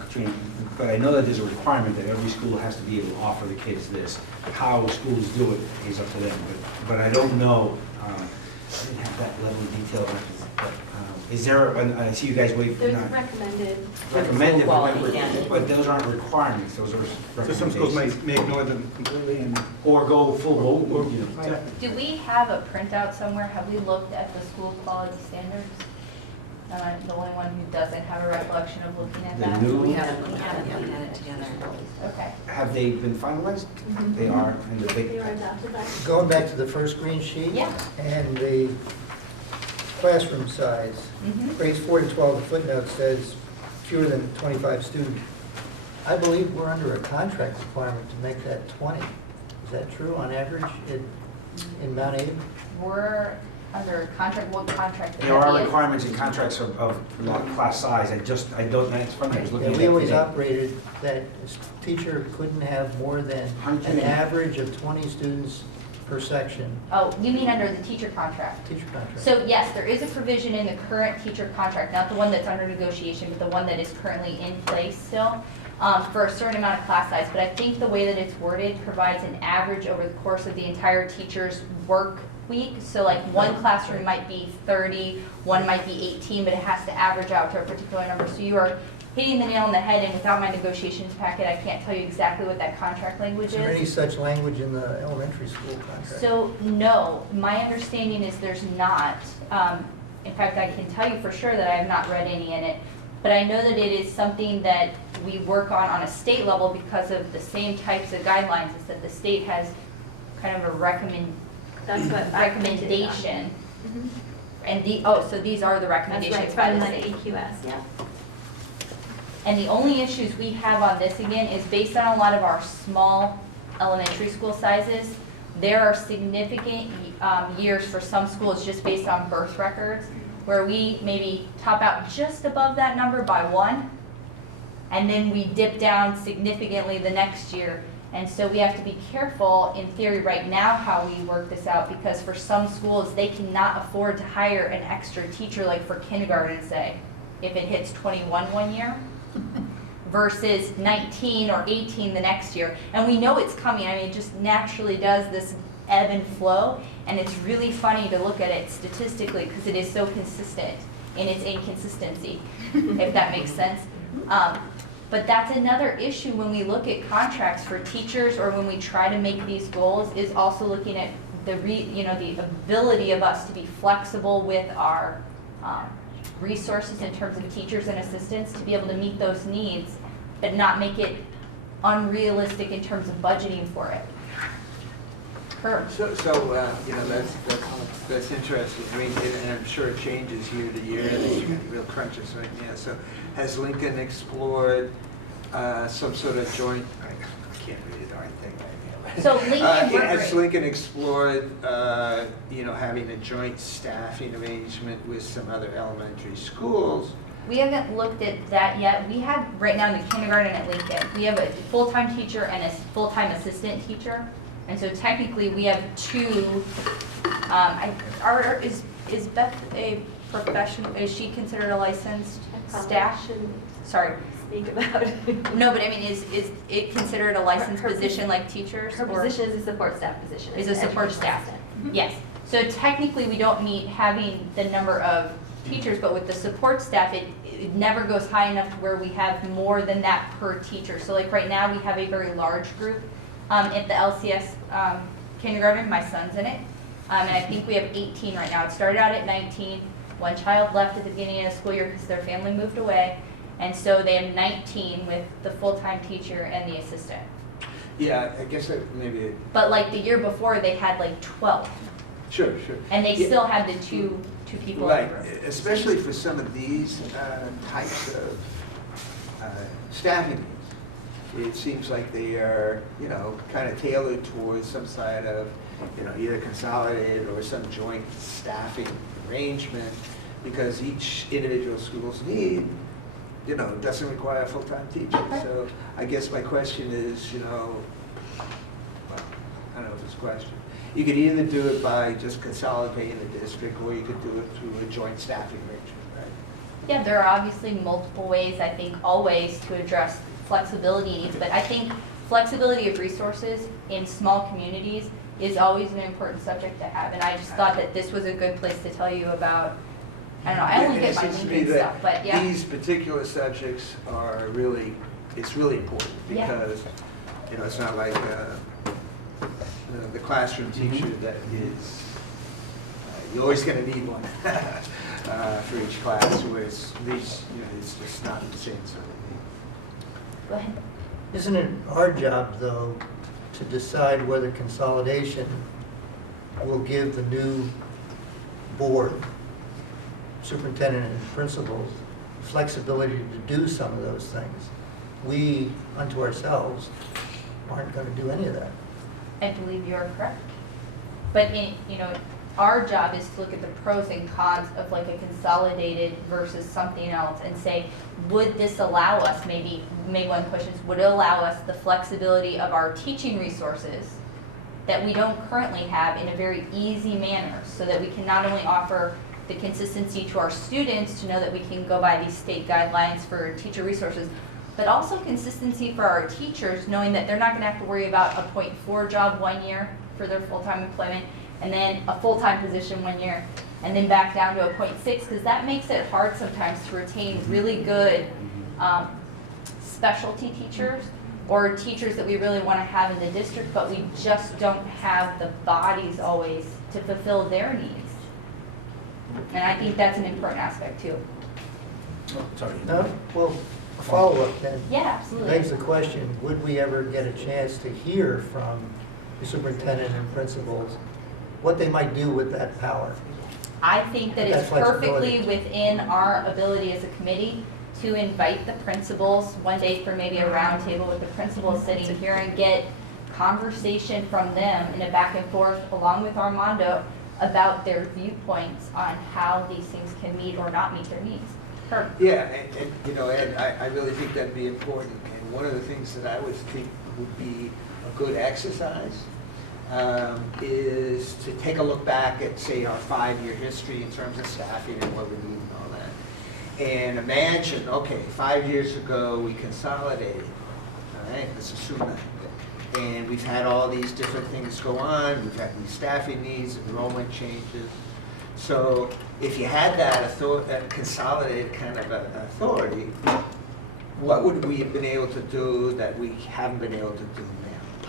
Katrina, but I know that there's a requirement that every school has to be able to offer the kids this. How schools do it is up to them, but I don't know. I didn't have that level of detail. But is there, I see you guys wait for There's that. recommended. Quality standards. But those aren't requirements, those are recommendations. So some schools may ignore them completely and. Or go full vote. Do we have a printout somewhere? Have we looked at the school quality standards? Am I the only one who doesn't have a recollection of looking at The that? new- We haven't looked at it together. Okay. Have they been finalized? They are, and the big, Going back to the first green sheet. Yeah. And the classroom size, Mhm. grades 4 to 12, the footnote says fewer than 25 students. I believe we're under a contract requirement to make that 20. Is that true on average in Mount Abe? We're under contract, what contract? there are requirements and contracts of class size. I don't know, it's funny, I was looking Yeah, at we that always today. operated that a teacher couldn't have more than an average of 20 students per section, Oh, you mean under the teacher contract? teacher contract. So yes, there is a provision in the current teacher contract, not the one that's under negotiation, but the one that is currently in place still, for a certain amount of class size. But I think the way that it's worded provides an average over the course of the entire teacher's work week. So like one classroom might be 30, one might be 18, but it has to average out to a particular number. So you are hitting the nail on the head, and without my negotiations packet, I can't tell you exactly what that contract language Is there any is. such language in the elementary school contract? So, no, my understanding is there's not. In fact, I can tell you for sure that I have not read any in it, but I know that it is something that we work on a state level because of the same types of guidelines, is that the state has kind of a That's what I printed on. recommendation. Mhm. And so these are the That's recommendations right, by from the the state. AQS, yeah. And the only issues we have on this, again, is based on a lot of our small elementary school sizes. There are significant years for some schools just based on birth records, where we maybe top out just above that number by 1, and then we dip down significantly the next year. And so we have to be careful, in theory, right now, how we work this out, because for some schools, they cannot afford to hire an extra teacher, like for kindergarten, say, if it hits 21 one year versus 19 or 18 the next year. And we know it's coming. I mean, it just naturally does this ebb and flow. And it's really funny to look at it statistically because it is so consistent in its inconsistency, if that makes sense. But that's another issue when we look at contracts for teachers, or when we try to make these goals, is also looking at the ability of us to be flexible with our resources in terms of teachers and assistants to be able to meet those needs, but not make it unrealistic in terms of budgeting for it. Herb? So that's interesting. I mean, and I'm sure it changes year to year, and you got real crunches right now. So has Lincoln explored some sort of joint, I can't read a darn thing right now. So Lincoln, has Lincoln explored, having a joint staffing arrangement with some other elementary schools? we haven't looked at that yet. We have, right now in the kindergarten at Lincoln, we have a full-time teacher and a full-time assistant teacher. And so technically, we have 2, is Beth a professional, is she considered a licensed staff? Sorry. Speak about it. No, but I mean, is it considered a licensed Her position like teachers? Her or- position is a support staff position. Is a support staff. assistant. Yes. So technically, we don't meet having the number of teachers, but with the support staff, it never goes high enough to where we have more than that per teacher. So like right now, we have a very large group at the LCS kindergarten. My son's in it. And I think we have 18 right now. It started out at 19. One child left at the beginning of the school year because their family moved away. And so they have 19 with the full-time teacher and the assistant. Yeah, I guess that maybe. But like the year before, they had like 12. Sure. And they Yeah. still had the two people in Right, the room. especially for some of these types of staffing needs. It seems like they are, kind of tailored towards some side of, either consolidated or some joint staffing arrangement, because each individual school's need, doesn't require a full-time teacher. So I guess my question is, well, I don't know if it's a question. You could either do it by just consolidating the district, or you could do it through a joint staffing arrangement, right? Yeah, there are obviously multiple ways, I think, always to address flexibility needs, but I think flexibility of resources in small communities is always an important subject to have, and I just thought that this was a good place to tell you about. I don't know, I only Yeah, get my and it seems to me Lincoln that stuff, but yeah. These particular subjects are really, it's really important, Yeah. because, it's not like the classroom teacher that is, you're always going to need one. for each class, whereas these, it's just not the same sort of thing. Go ahead. Isn't it our job, though, to decide whether consolidation will give the new board, superintendent and principals, flexibility to do some of those things? We, unto ourselves, aren't going to do any of that. I believe you are correct. But our job is to look at the pros and cons of like a consolidated versus something else and say, would this allow us, maybe one question is, would it allow us the flexibility of our teaching resources that we don't currently have in a very easy manner, so that we can not only offer the consistency to our students to know that we can go by these state guidelines for teacher resources, but also consistency for our teachers, knowing that they're not going to have to worry about a .4 job 1 year for their full-time employment, and then a full-time position 1 year, and then back down to a .6, because that makes it hard sometimes to retain really good specialty teachers or teachers that we really want to have in the district, but we just don't have the bodies always to fulfill their needs. And I think that's an important aspect too. Oh, sorry. Well, a follow-up then. Yeah, absolutely. Begs the question, would we ever get a chance to hear from the superintendent and principals what they might do with that power? I think that That it's flexibility. perfectly within our ability as a committee to invite the principals one day for maybe a roundtable with the principals sitting here and get conversation from them in a back and forth along with Armando about their viewpoints on how these things can meet or not meet their needs. Perfect. Yeah, and Ed, I really think that'd be important. And one of the things that I would think would be a good exercise is to take a look back at, say, our 5-year history in terms of staffing and what we need and all that. And imagine, okay, 5 years ago we consolidated, all right, let's assume that. And we've had all these different things go on, we've had these staffing needs, enrollment changes. So if you had that consolidated kind of authority, what would we have been able to do that we haven't been able to do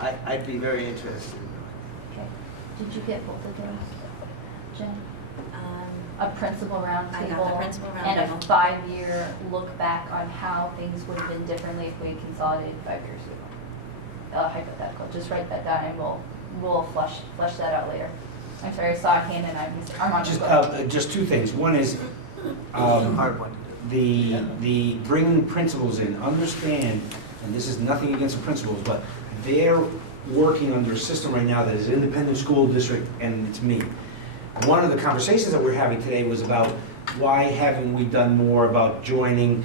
now? I'd be very interested in Okay. Did you get both of those, Jen? A principal roundtable. I got the principal And a roundtable. 5-year look back on how things would have been differently if we consolidated 5 years ago. Hypothetical, just write that down and we'll flesh that out later. I'm sorry, I saw a hand and I missed, Armando. Just two things. One is, hard one to do. the bringing principals in, understand, and this is nothing against the principals, but they're working under a system right now that is independent school district, and it's me. One of the conversations that we're having today was about why haven't we done more about joining,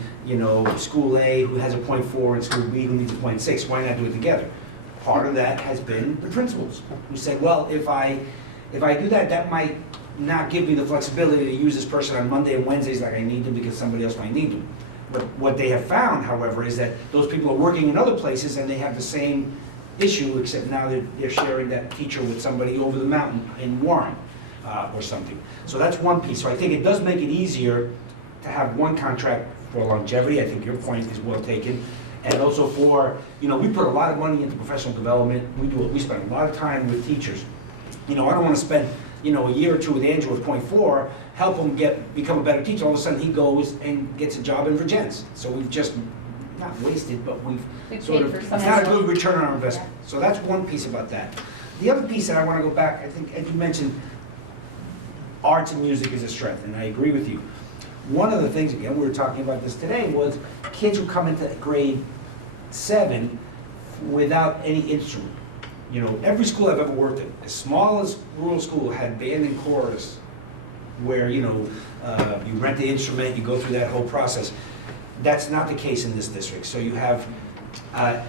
school A who has a .4 and school B who needs a .6, why not do it together? Part of that has been the principals who said, well, if I do that, that might not give me the flexibility to use this person on Monday and Wednesdays like I need them because somebody else might need them. But what they have found, however, is that those people are working in other places and they have the same issue, except now they're sharing that teacher with somebody over the mountain in Warren or something. So that's one piece. So I think it does make it easier to have one contract for longevity. I think your point is well taken. And also for, we put a lot of money into professional development. We spend a lot of time with teachers. I don't want to spend, a year or two with Andrew with .4, help him become a better teacher. All of a sudden he goes and gets a job in Virginia. So we've just not wasted, but we've sort of, it's not a good return on our investment. Yeah. So that's one piece about that. The other piece that I want to go back, I think, as you mentioned, arts and music is a strength, and I agree with you. One of the things, again, we were talking about this today, was kids who come into grade 7 without any instrument. Every school I've ever worked in, as small as rural school, had band and chorus, where, you rent the instrument, you go through that whole process. That's not the case in this district. So you have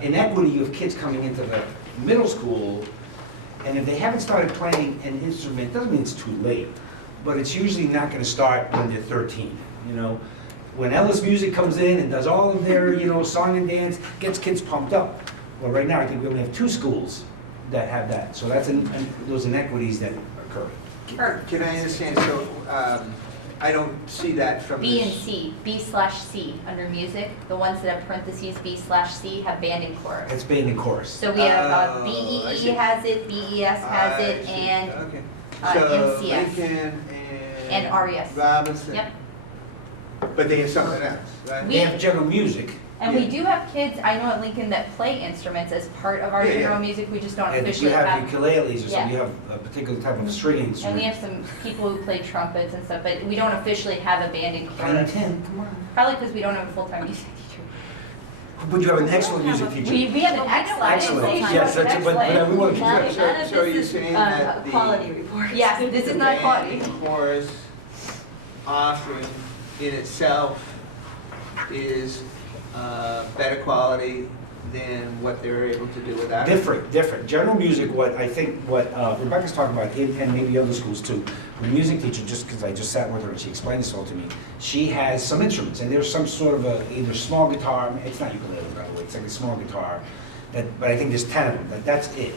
inequity of kids coming into the middle school, and if they haven't started playing an instrument, doesn't mean it's too late, but it's usually not going to start when they're 13. When Ellis Music comes in and does all of their, song and dance, gets kids pumped up. Well, right now I think we only have 2 schools that have that. So that's those inequities that occur. Can I understand, so I don't see that from B this. and C, B/C under music, the ones that have parentheses B/C have band and chorus. It's band and chorus. So we have I BEE see. has it, BES has I it, see. and Okay. MCS. So Lincoln and And RES. Robinson. Yep. But they have something else, right? We- They have general music. And we do have kids, I know at Lincoln, that play instruments as part of our Yeah, yeah. general music, we just don't And officially you have have. ukuleles or something, Yeah. you have a particular type of string And instrument. we have some people who play trumpets and stuff, but we don't officially have a band in Tiny chorus. Tim, come on. Probably because we don't have a full-time music teacher. But you have an excellent music teacher. We have an excellent. Excellent, music yes, teacher. that's, but we want to keep None that. So- of so this you're is, saying that the- quality report. Yes, this is the not quality. band chorus offering in itself is better quality than what they were able to do without it? Different. General music, what I think, what Rebecca's talking about, and maybe other schools too, the music teacher, just because I just sat with her and she explained this all to me, she has some instruments, and there's some sort of a, either small guitar, it's not ukulele, by the way, it's like a small guitar, but I think there's 10 of them, that's it.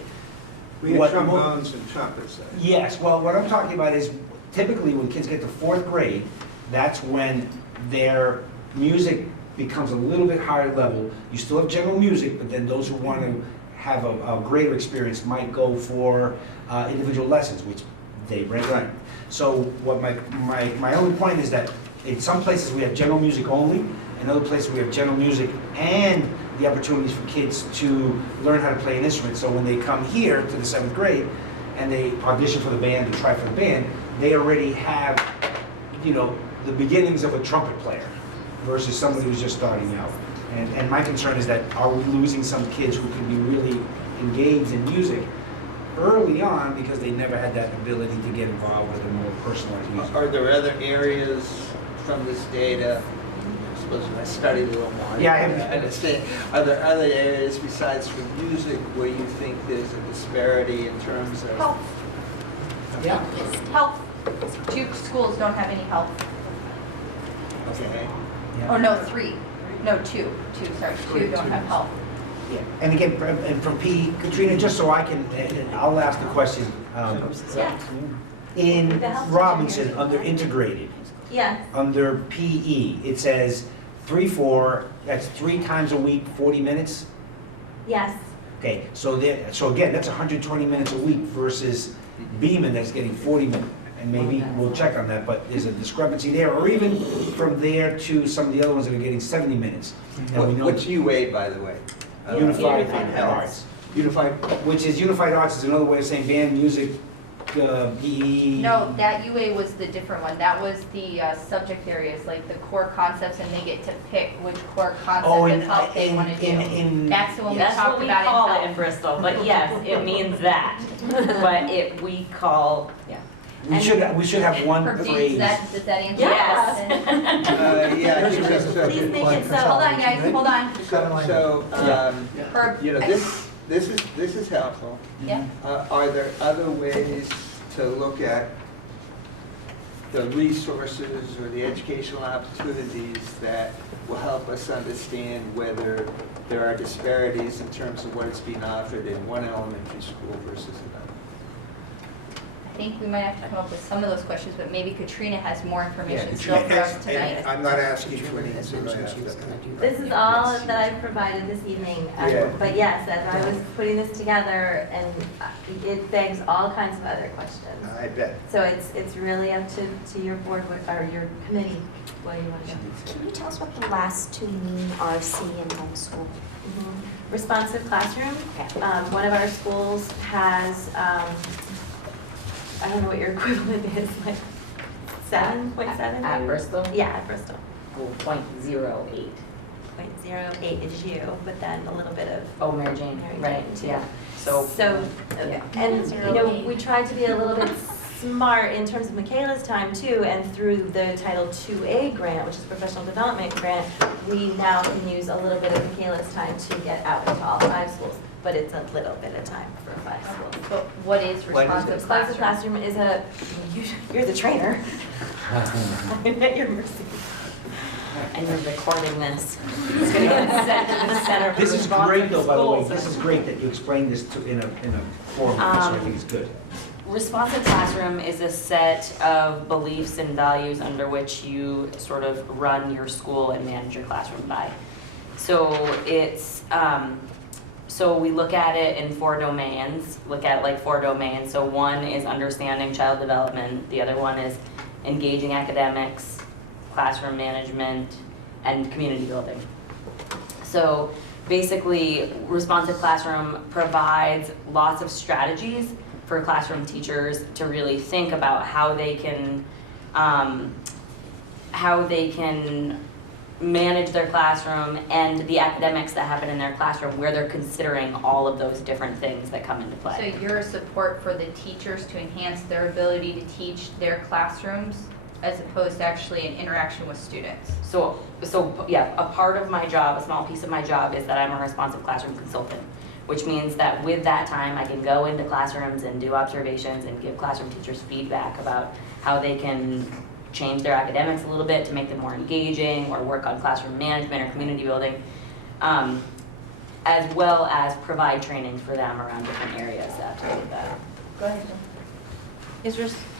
We had What- trombones and trumpets. Yes, well, what I'm talking about is typically when kids get to 4th grade, that's when their music becomes a little bit higher level. You still have general music, but then those who want to have a greater experience might go for individual lessons, which they break. Right. So what my only point is that in some places we have general music only, in other places we have general music and the opportunities for kids to learn how to play an instrument. So when they come here to the 7th grade and they audition for the band or try for the band, they already have, you know, the beginnings of a trumpet player versus somebody who's just starting out. And my concern is that are we losing some kids who could be really engaged in music early on because they never had that ability to get involved with a more personalized music? Are there other areas from this data, I suppose if I studied a little more, Yeah, I understand, are there other areas besides for music where you think there's a disparity in terms of? Health. Yeah. Health. 2 schools don't have any health. Okay. Oh, no, 3. No, 2. 2 don't have health. Yeah. And again, and from PE, Katrina, just so I can, and I'll ask the question, Yeah, in The health Robinson, teacher. under integrated, yes, under PE, it says 3-4, that's 3 times a week, 40 minutes? yes. Okay, so again, that's 120 minutes a week versus Beaman that's getting 40 minutes. And maybe we'll check on that, but there's a discrepancy there, or even from there to some of the other ones that are getting 70 minutes. And we know What's UA, by the way? Unified Unified Arts, Unified, which is Unified Arts is another way of saying band, music, PE. No, that UA was the different one. That was the subject areas, like the core concepts, and they get to pick which core concept Oh, of health they want to do. That's the one we That's talked what we about call it in in health. Bristol, but yes, it means that. But we call, We should have one For Deeds, phrase. does that answer your Yes. question? yeah, There's a reason for Please make it so. Hold on, guys, hold on. For, you know, this is helpful. yeah, Are there other ways to look at the resources or the educational opportunities that will help us understand whether there are disparities in terms of what is being offered in one elementary school versus another? I think we might have to come up with some of those questions, but maybe Katrina has more information still Katrina for us has- tonight. and I'm not asking for an answer right after This that. is all that I've provided this evening. Yeah. But yes, as I was putting this together, and it begs all kinds of other questions. I bet. So it's really up to your board, or your committee, what you want to do. Can you tell us what the last 2 mean, RC and homeschool? Responsive classroom. One of our schools has, I don't know what your equivalent is, like 7.7? at Bristol, Yeah, at Bristol. 0.08. 0.08 is you, but then a little bit of, Oh, Mary Jane, Mary right, Jane, too. yeah. So, and, you know, we tried to be a little bit smart in terms of Michaela's time too, and through the Title IIA grant, which is professional development grant, we now can use a little bit of Michaela's time to get out into all 5 schools, but it's a little bit of time for 5 schools. But what is What is responsive it? Responsive classroom? classroom is you're the trainer. I'm at your mercy. and you're recording this. It's gonna get sent to the Center for This is great though, by the way, Responsive this Schools. is great that you explained this in a forum, so I think it's good. Responsive classroom is a set of beliefs and values under which you sort of run your school and manage your classroom by. So it's, so we look at it in 4 domains, look at like 4 domains. So one is understanding child development, the other one is engaging academics, classroom management, and community building. So basically, Responsive Classroom provides lots of strategies for classroom teachers to really think about how they can manage their classroom and the academics that happen in their classroom, where they're considering all of those different things that come into play. So you're a support for the teachers to enhance their ability to teach their classrooms as opposed to actually an interaction with students? So yeah, a part of my job, a small piece of my job is that I'm a responsive classroom consultant, which means that with that time, I can go into classrooms and do observations and give classroom teachers feedback about how they can change their academics a little bit to make them more engaging, or work on classroom management or community building, as well as provide trainings for them around different areas that have to do with that. Go ahead.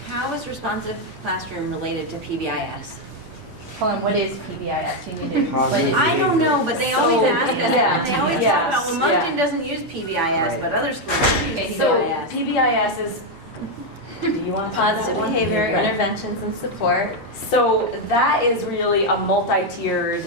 How is Responsive Classroom related to PBIS? Hold on, what is PBIS? You need to explain it. I don't know, but they always ask us, yeah, they always yes, talk about, well, Moncton yeah. doesn't use PBIS, but other schools use Okay, PBIS. So PBIS is, do you want to talk about Positive that one? behavior Right. interventions and support. So that is really a multi-tiered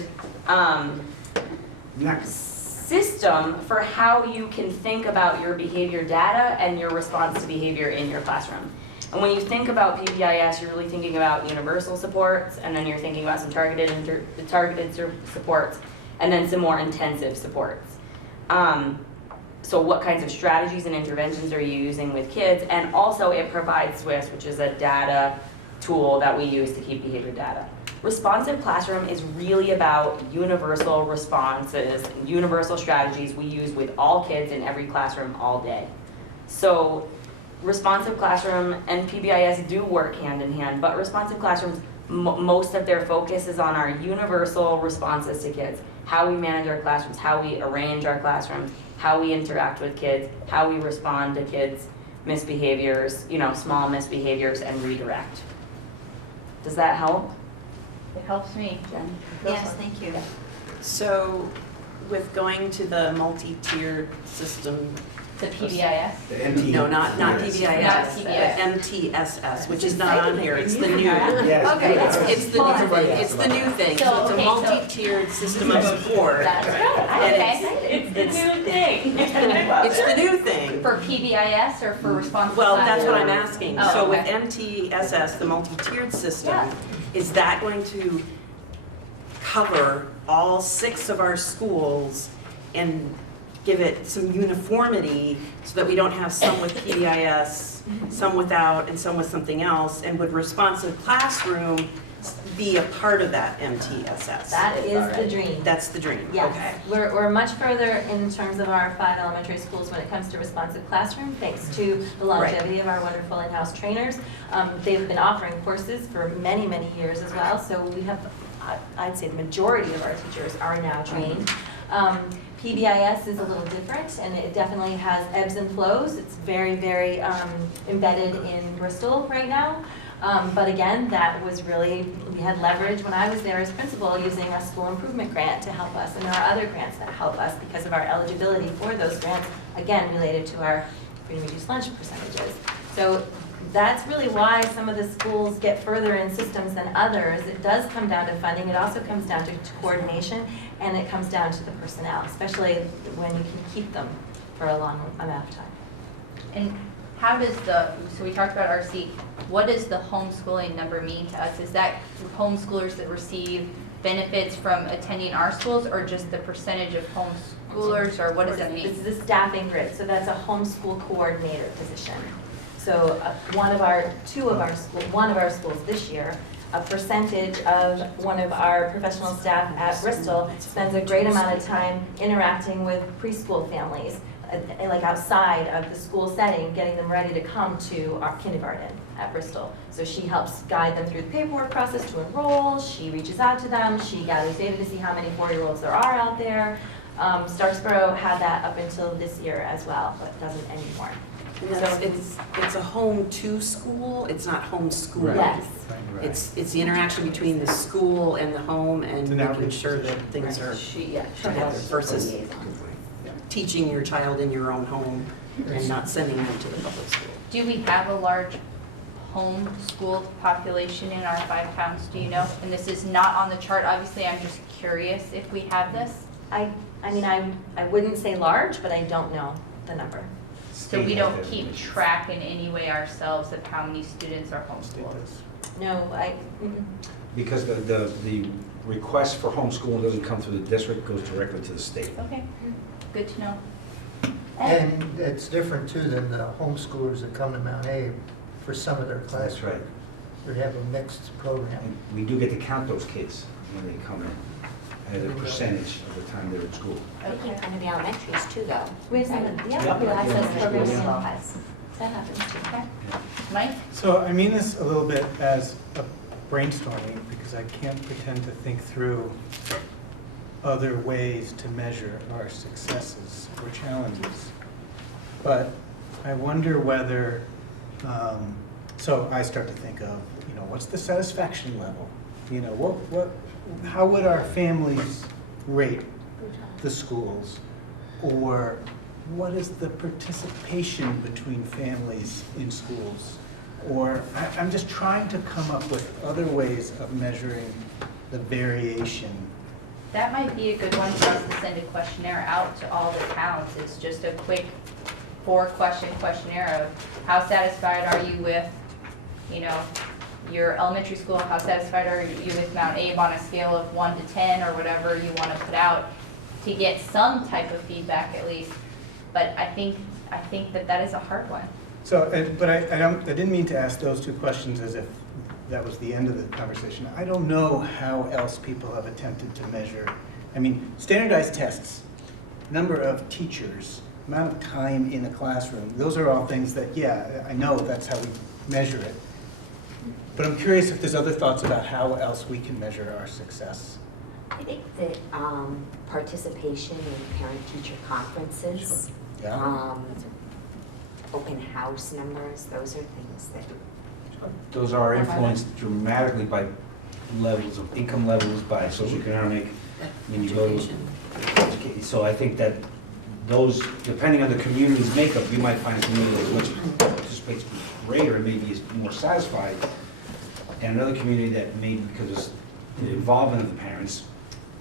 system for how you can think about your behavior data and your response to behavior in your classroom. And when you think about PBIS, you're really thinking about universal supports, and then you're thinking about some targeted supports, and then some more intensive supports. So what kinds of strategies and interventions are you using with kids? And also it provides SWIFT, which is a data tool that we use to keep behavior data. Responsive Classroom is really about universal responses, and universal strategies we use with all kids in every classroom all day. So Responsive Classroom and PBIS do work hand in hand, but Responsive Classrooms, most of their focus is on our universal responses to kids. How we manage our classrooms, how we arrange our classrooms, how we interact with kids, how we respond to kids' misbehaviors, small misbehaviors, and redirect. Does that help? It helps me. Jen? Yes, thank you. So with going to the multi-tiered system, The PBIS? The MT. no, not Not PBIS, PBIS. MTSS, which is not on here, it's the new. Yes. Okay. It's the new, it's the new thing, so it's a multi-tiered system of support. That's right. Okay. It's the new thing. It's the new thing. For PBIS or for responsive Well, that's what I'm classroom? asking. Oh, So with okay. MTSS, the multi-tiered system, Yeah. is that going to cover all 6 of our schools and give it some uniformity so that we don't have some with PBIS, some without, and some with something else? And would Responsive Classroom be a part of that MTSS? That is the dream. That's the dream, okay. Yes, we're much further in terms of our 5 elementary schools when it comes to responsive classroom, thanks to the longevity of our wonderful in-house trainers. They've been offering courses for many, many years as well, so we have, I'd say the majority of our teachers are now trained. PBIS is a little different, and it definitely has ebbs and flows. It's very, very embedded in Bristol right now. But again, that was really, we had leverage when I was there as principal using a school improvement grant to help us, and there are other grants that help us because of our eligibility for those grants, again, related to our free and reduced lunch percentages. So that's really why some of the schools get further in systems than others. It does come down to funding, it also comes down to coordination, and it comes down to the personnel, especially when you can keep them for a long amount of time. And how does so we talked about RC, what does the homeschooling number mean to us? Is that homeschoolers that receive benefits from attending our schools, or just the percentage of homeschoolers, or what does that mean? This is a staffing grid, so that's a homeschool coordinator position. So one of our schools this year, a percentage of one of our professional staff at Bristol spends a great amount of time interacting with preschool families, like outside of the school setting, getting them ready to come to our kindergarten at Bristol. So she helps guide them through the paperwork process to enroll, she reaches out to them, she gathers data to see how many 4-year-olds there are out there. Starksboro had that up until this year as well, but doesn't anymore. And that's, it's a home to school, it's not homeschool. Yes. It's the interaction between the school and the home and making sure that things are together versus teaching your child in your own home and not sending them to the public school. Do we have a large homeschooled population in our 5 towns, do you know? And this is not on the chart, obviously, I'm just curious if we have this. I mean, I wouldn't say large, but I don't know the number. So we don't keep track in any way ourselves of how many students are homeschooled. No, Because the request for homeschooling doesn't come through the district, it goes directly to the state. Okay, good to know. And it's different too than the homeschoolers that come to Mount Abe for some of their classes. That's right. They have a mixed program. And we do get to count those kids when they come in as a percentage of the time they're in school. They can come to the elementaries too, though. where's that? Yeah. Yeah, the access Yeah. program Yeah. still has. That happens too. Okay. Mike? So I mean this a little bit as a brainstorming, because I can't pretend to think through other ways to measure our successes or challenges. But I wonder whether, so I start to think of, what's the satisfaction level? How would our families rate the schools? Or what is the participation between families in schools? Or I'm just trying to come up with other ways of measuring the variation. That might be a good one for us to send a questionnaire out to all the towns. It's just a quick 4-question questionnaire of how satisfied are you with, your elementary school, how satisfied are you with Mount Abe on a scale of 1 to 10 or whatever you want to put out to get some type of feedback at least. But I think that is a hard one. So, but I didn't mean to ask those 2 questions as if that was the end of the conversation. I don't know how else people have attempted to measure. I mean, standardized tests, number of teachers, amount of time in a classroom, those are all things that, yeah, I know that's how we measure it. But I'm curious if there's other thoughts about how else we can measure our success. I think that participation in parent-teacher conferences, Yeah. open house numbers, those are things that, Those are influenced dramatically by levels of income levels, by socioeconomic, when you go to, so I think that those, depending on the community's makeup, you might find a community that which participates greater and maybe is more satisfied, and another community that maybe because of the involvement of the parents,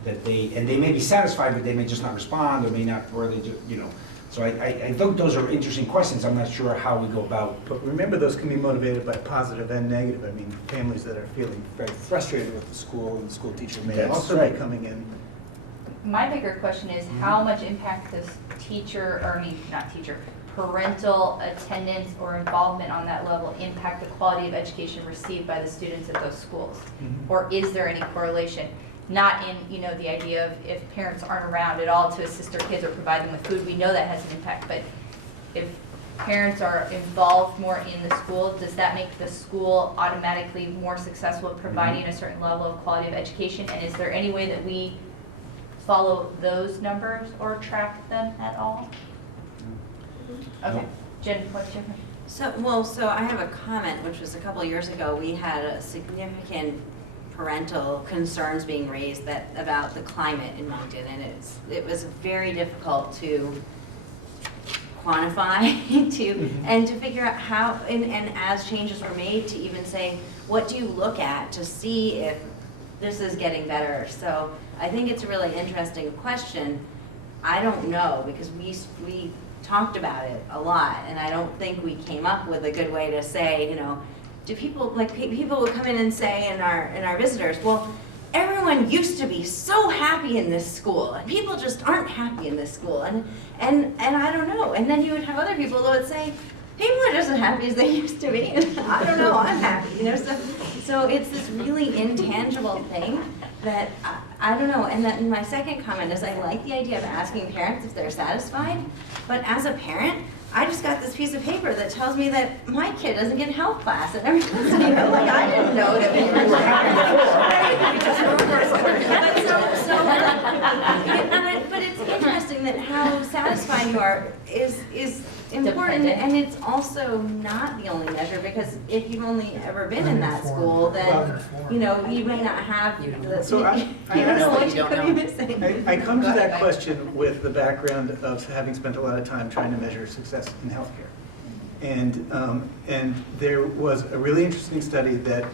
that they may be satisfied, but they may just not respond, or may not, or they just, So I think those are interesting questions. I'm not sure how we go about. But remember, those can be motivated by positive and negative. I mean, families that are feeling very frustrated with the school and the school teacher may That's also right. be coming in. My bigger question is how much impact does parental attendance or involvement on that level impact the quality of education received by the students at those schools? Or is there any correlation? Not in, the idea of if parents aren't around at all to assist their kids or provide them with food, we know that has an impact, but if parents are involved more in the school, does that make the school automatically more successful at providing a certain level of quality of education? And is there any way that we follow those numbers or track them at all? Okay, Jen, what's your question? So I have a comment, which was a couple of years ago, we had a significant parental concerns being raised about the climate in Moncton, and it was very difficult to quantify and to figure out how, and as changes were made, to even say, what do you look at to see if this is getting better? So I think it's a really interesting question. I don't know, because we talked about it a lot, and I don't think we came up with a good way to say, do people would come in and say in our visitors, well, everyone used to be so happy in this school, and people just aren't happy in this school, and I don't know. And then you would have other people that would say, people are just as happy as they used to be, and I don't know, I'm happy, So it's this really intangible thing that I don't know. And then my second comment is I like the idea of asking parents if they're satisfied, but as a parent, I just got this piece of paper that tells me that my kid doesn't get health class, and everyone's like, I didn't know that we were but it's interesting that how satisfied you are is important, and it's also not the only measure, because if you've only ever been in that school, then you may not have the. So I don't know what you could be missing. I come to that question with the background of having spent a lot of time trying to measure success in healthcare. And there was a really interesting study that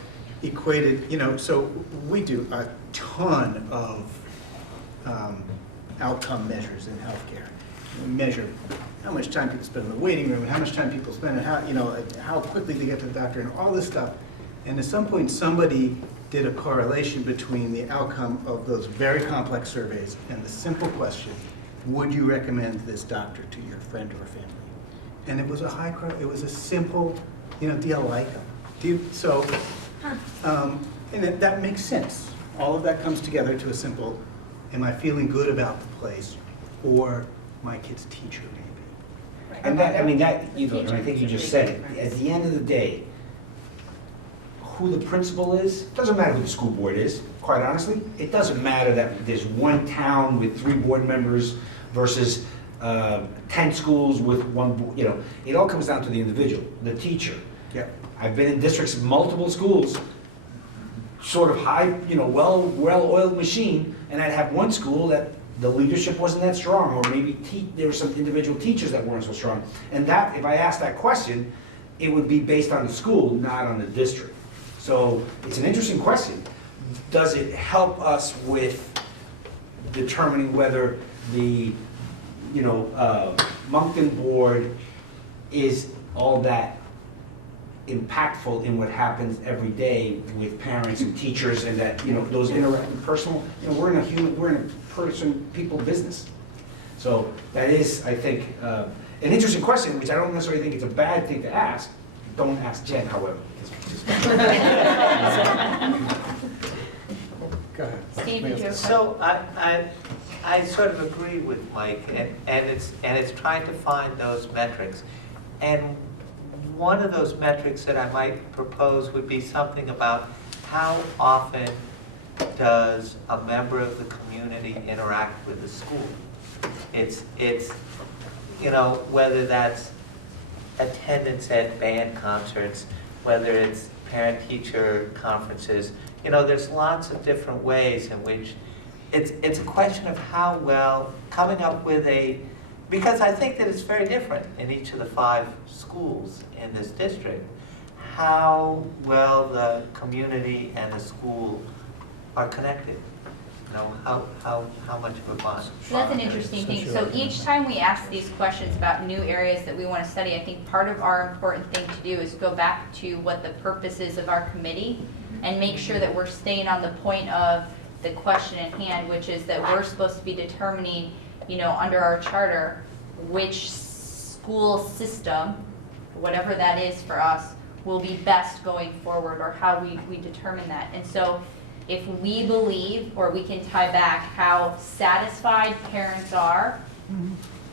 equated, so we do a ton of outcome measures in healthcare. We measure how much time people spend in the waiting room, and how much time people spend, and how quickly they get to the doctor, and all this stuff. And at some point, somebody did a correlation between the outcome of those very complex surveys and the simple question, would you recommend this doctor to your friend or family? And it was it was a simple, do you like them? And that makes sense. All of that comes together to a simple, am I feeling good about the place, or my kid's teacher maybe? And that, and I think you just said it, at the end of the day, who the principal is, doesn't matter who the school board is, quite honestly. It doesn't matter that there's one town with 3 board members versus 10 schools with 1 board, it all comes down to the individual, the teacher. Yeah. I've been in districts, multiple schools, sort of high, well-oiled machine, and I'd have one school that the leadership wasn't that strong, or maybe there were some individual teachers that weren't so strong. And that, if I asked that question, it would be based on the school, not on the district. So it's an interesting question. Does it help us with determining whether the, Moncton board is all that impactful in what happens every day with parents and teachers, and that, those personal, we're in a people business. So that is, I think, an interesting question, which I don't necessarily think it's a bad thing to ask. Don't ask Jen, however. Go ahead. Steve, did you have a So I sort of agree with Mike, and it's trying to find those metrics. And one of those metrics that I might propose would be something about how often does a member of the community interact with the school? It's whether that's attendance at band concerts, whether it's parent-teacher conferences. There's lots of different ways in which it's a question of how well coming up with because I think that it's very different in each of the 5 schools in this district, how well the community and the school are connected. How much of a bond. So that's an interesting thing. So each time we ask these questions about new areas that we want to study, I think part of our important thing to do is go back to what the purpose is of our committee and make sure that we're staying on the point of the question at hand, which is that we're supposed to be determining, under our charter, which school system, whatever that is for us, will be best going forward, or how we determine that. And so if we believe, or we can tie back how satisfied parents are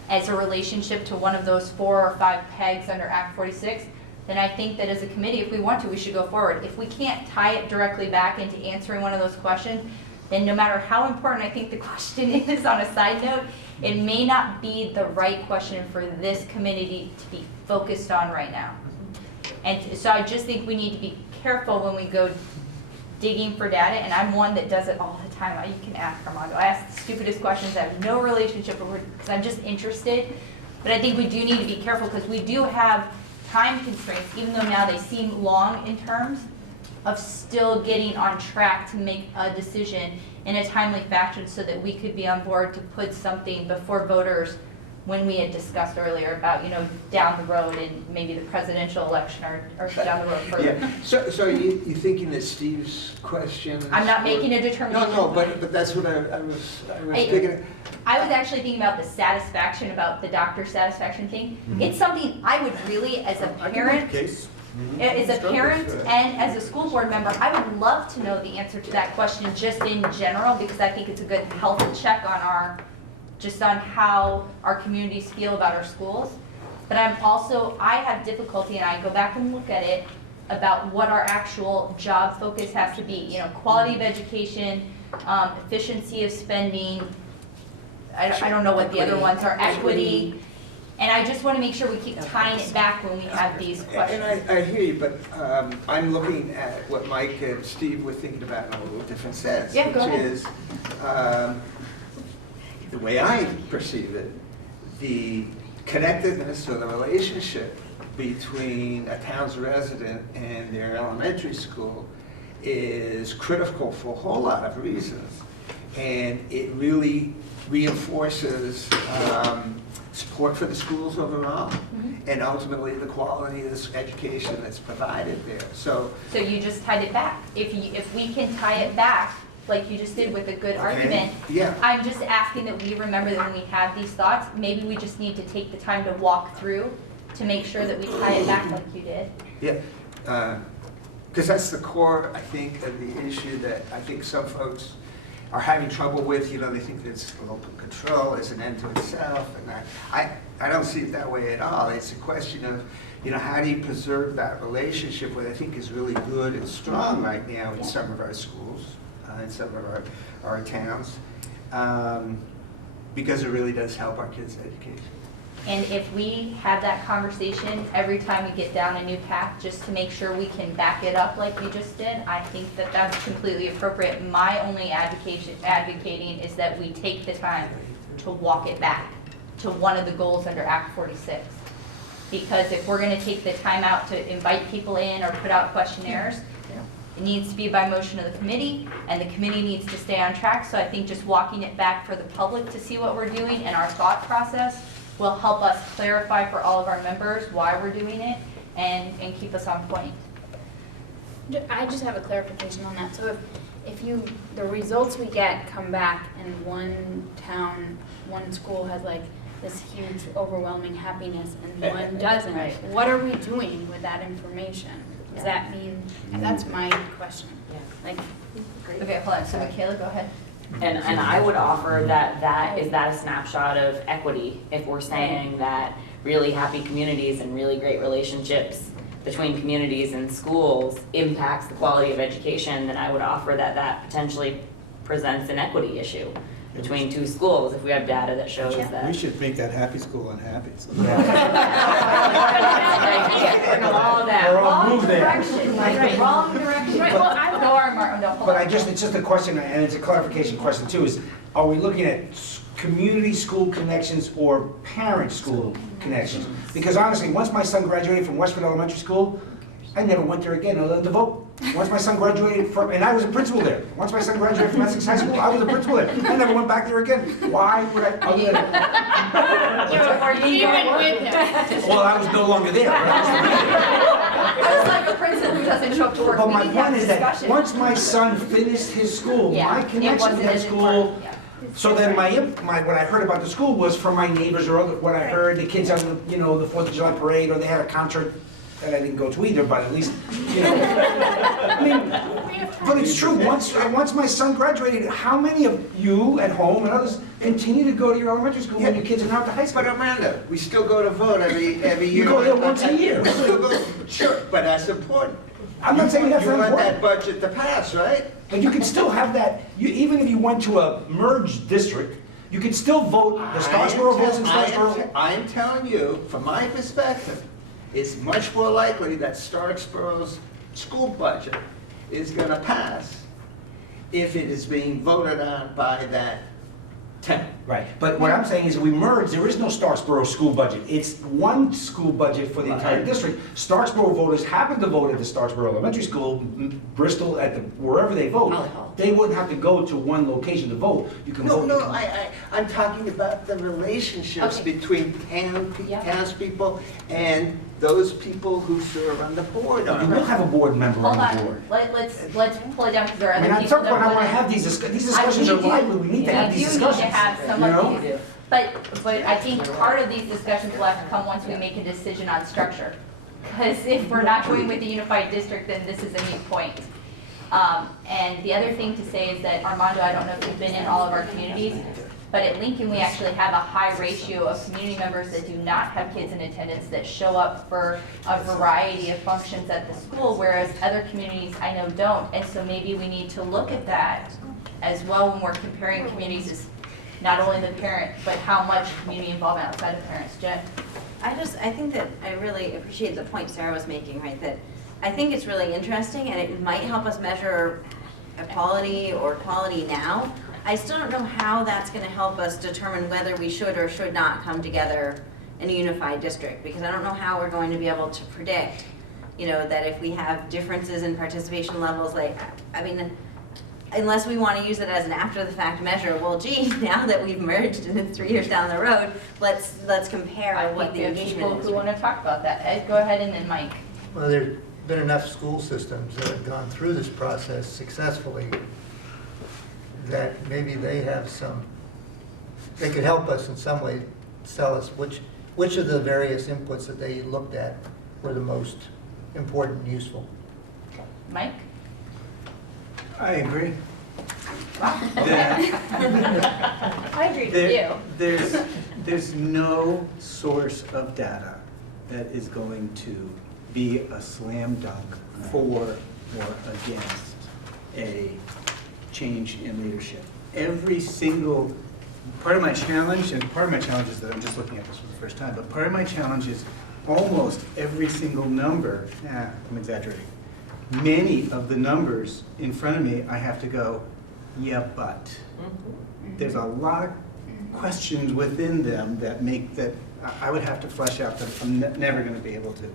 as a relationship to one of those 4 or 5 pegs under Act 46, then I think that as a committee, if we want to, we should go forward. If we can't tie it directly back into answering one of those questions, then no matter how important I think the question is, on a side note, it may not be the right question for this committee to be focused on right now. And so I just think we need to be careful when we go digging for data, and I'm one that does it all the time. You can ask Armando. I ask the stupidest questions. I have no relationship with it because I'm just interested. But I think we do need to be careful because we do have time constraints, even though now they seem long in terms of still getting on track to make a decision in a timely fashion so that we could be on board to put something before voters when we had discussed earlier about, down the road in maybe the presidential election or down the road further. Yeah. So are you thinking that Steve's question? I'm not making a determination. No, but that's what I was thinking. I was actually thinking about the satisfaction, about the doctor satisfaction thing. It's something I would really, as a parent, as a parent and as a school board member, I would love to know the answer to that question just in general, because I think it's a good health check on on how our communities feel about our schools. But I have difficulty, and I go back and look at it, about what our actual job focus has to be. Quality of education, efficiency of spending, I don't know what the other ones are, equity. And I just want to make sure we keep tying it back when we have these questions. And I hear you, but I'm looking at what Mike and Steve were thinking about in a little different sense. Yeah, go ahead. Which is, the way I perceive it, the connectedness or the relationship between a town's resident and their elementary school is critical for a whole lot of reasons. And it really reinforces support for the schools overall, and ultimately the quality of this education that's provided there. So you just tied it back. If we can tie it back, like you just did with a good argument, yeah. I'm just asking that we remember that when we have these thoughts, maybe we just need to take the time to walk through to make sure that we tie it back like you did. Yeah, because that's the core, I think, of the issue that I think some folks are having trouble with. You know, they think that local control is an end to itself, and I don't see it that way at all. It's a question of, you know, how do you preserve that relationship, what I think is really good and strong right now in some of our schools, in some of our towns, because it really does help our kids' education. And if we have that conversation every time we get down a new path, just to make sure we can back it up like we just did, I think that that's completely appropriate. My only advocating is that we take the time to walk it back to one of the goals under Act 46. Because if we're going to take the time out to invite people in or put out questionnaires, it needs to be by motion of the committee, and the committee needs to stay on track. So I think just walking it back for the public to see what we're doing and our thought process will help us clarify for all of our members why we're doing it and keep us on point. I just have a clarification on that. So if the results we get come back and one town, one school has like this huge overwhelming happiness and one doesn't, Right. what are we doing with that information? Does that mean, and that's my question. Yeah. Like, Okay, hold on. So Michaela, go ahead. And I would offer that is that a snapshot of equity. If we're saying that really happy communities and really great relationships between communities and schools impacts the quality of education, then I would offer that potentially presents an equity issue between two schools if we have data that shows that. We should make that happy school unhappy. All of that. Wrong direction. Right. Wrong direction. Right, well, I would- No, hold But on. it's just a question, and it's a clarification question too, is are we looking at community school connections or parent school connections? Because honestly, once my son graduated from Westford Elementary School, I never went there again other than to vote. Once my son graduated from, and I was a principal there. Once my son graduated from Essex High School, I was a principal there. I never went back there again. Why would I? Other than, you went with him. well, I was no longer there. But I was there. I was like a principal who doesn't show up to work. But We my need to have point a is that discussion. once my son finished his school, Yeah, my it connection wasn't to that as school, important. Yeah. so then what I heard about the school was from my neighbors or what I heard, the kids on the, the 4th of July parade, or they had a concert that I didn't go to either, but at least, I mean, but it's true, once my son graduated, how many of you at home and others continue to go to your elementary school when your kids are now at the high school? But Amanda, we still go to vote every year. You go there once a year. We still go, sure, but that's important. I'm not saying that's You not want that important, budget to pass, right? but you can still have that, even if you went to a merged district, you can still vote, the Starksboro votes in Starksboro. I am telling you, from my perspective, it's much more likely that Starksboro's school budget is going to pass if it is being voted on by that town. Right, but what I'm saying is we merge, there is no Starksboro school budget. It's one school budget for the entire district. Starksboro voters happen to vote at the Starksboro Elementary School, Bristol, wherever they vote. They wouldn't have to go to one location to vote. You can vote. No, I'm talking about the relationships Okay. between townspeople and those people who serve on the board. You will have a board member Hold on the on. board. Let's pull it down because there are I mean, other at people some that point, I want to wanna- have these discussions are lively. We need to have these discussions. We do need to have some you know? of these. But I think part of these discussions will have to come once we make a decision on structure. Because if we're not going with the unified district, then this is a moot point. And the other thing to say is that, Armando, I don't know if you've been in all of our communities, but at Lincoln, we actually have a high ratio of community members that do not have kids in attendance that show up for a variety of functions at the school, whereas other communities I know don't. And so maybe we need to look at that as well when we're comparing communities, as not only the parent, but how much community involvement outside of parents. Jen? I think that I really appreciate the point Sarah was making, right? That I think it's really interesting and it might help us measure equality or quality now. I still don't know how that's going to help us determine whether we should or should not come together in a unified district, because I don't know how we're going to be able to predict, that if we have differences in participation levels, unless we want to use it as an after-the-fact measure, well, gee, now that we've merged and it's 3 years down the road, let's compare what the I think we have engagement people is. who want to talk about that. Ed, go ahead, and then Mike. Well, there's been enough school systems that have gone through this process successfully that maybe they could help us in some way, tell us which of the various inputs that they looked at were the most important and useful. Mike? I agree. Wow. I agree with you. There's no source of data that is going to be a slam dunk for or against a change in leadership. Every single part of my challenge, and part of my challenge is that I'm just looking at this for the first time, but part of my challenge is almost every single number, I'm exaggerating, many of the numbers in front of me, I have to go, yeah, but. There's a lot of questions within them that make that I would have to flesh out that I'm never going to be able to.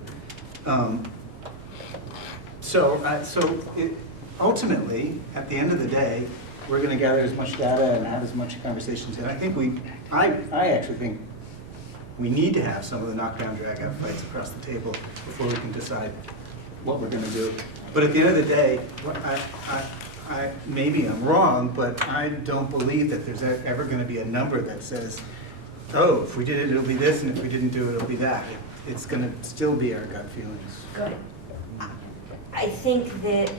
Ultimately, at the end of the day, we're going to gather as much data and have as much conversations. And I think I actually think we need to have some of the knockdown, drag-out fights across the table before we can decide what we're going to do. But at the end of the day, maybe I'm wrong, but I don't believe that there's ever going to be a number that says, oh, if we did it, it'll be this, and if we didn't do it, it'll be that. It's going to still be our gut feelings. Go ahead. I think that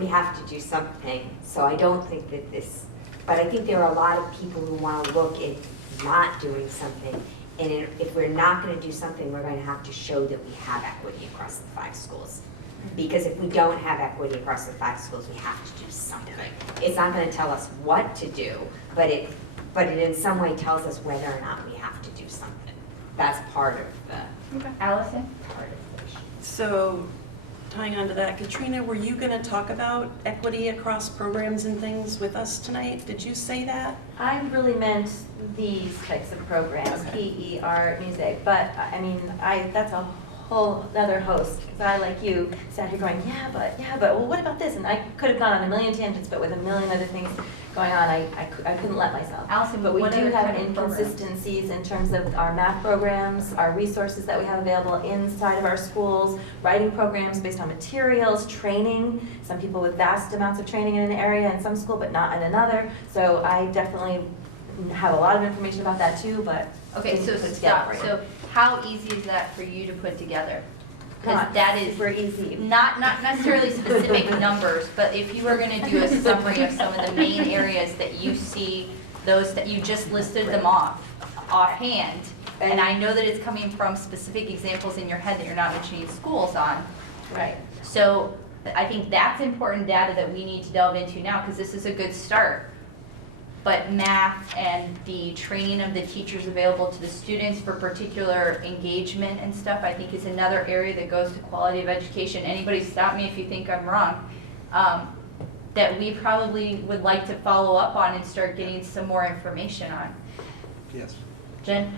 we have to do something, so I don't think that but I think there are a lot of people who want to look at not doing something, and if we're not going to do something, we're going to have to show that we have equity across the 5 schools. Because if we don't have equity across the 5 schools, we have to do something. It's not going to tell us what to do, but it in some way tells us whether or not we have to do something. That's part of the Allison? part of the issue. So, tying on to that, Katrina, were you going to talk about equity across programs and things with us tonight? Did you say that? I really meant these types of programs, PE, art, music, but I mean, that's a whole other host, because I, like you, sat here going, yeah, but, well, what about this? And I could have gone on a million tangents, but with a million other things going on, I couldn't let myself. Allison, But we what do other have kind of programs? inconsistencies in terms of our math programs, our resources that we have available inside of our schools, writing programs based on materials, training, some people with vast amounts of training in an area in some school, but not in another. So I definitely have a lot of information about that too, but. Okay, so put it stop. together for you. So how easy is that for you to put together? Because Not that is super easy. not necessarily specific numbers, but if you were going to do a summary of some of the main areas that you see, those that you just listed them offhand, and I know that it's coming from specific examples in your head that you're not mentioning schools on. Right. So I think that's important data that we need to delve into now, because this is a good start. But math and the training of the teachers available to the students for particular engagement and stuff, I think is another area that goes to quality of education. Anybody stop me if you think I'm wrong. That we probably would like to follow up on and start getting some more information on. Yes. Jen?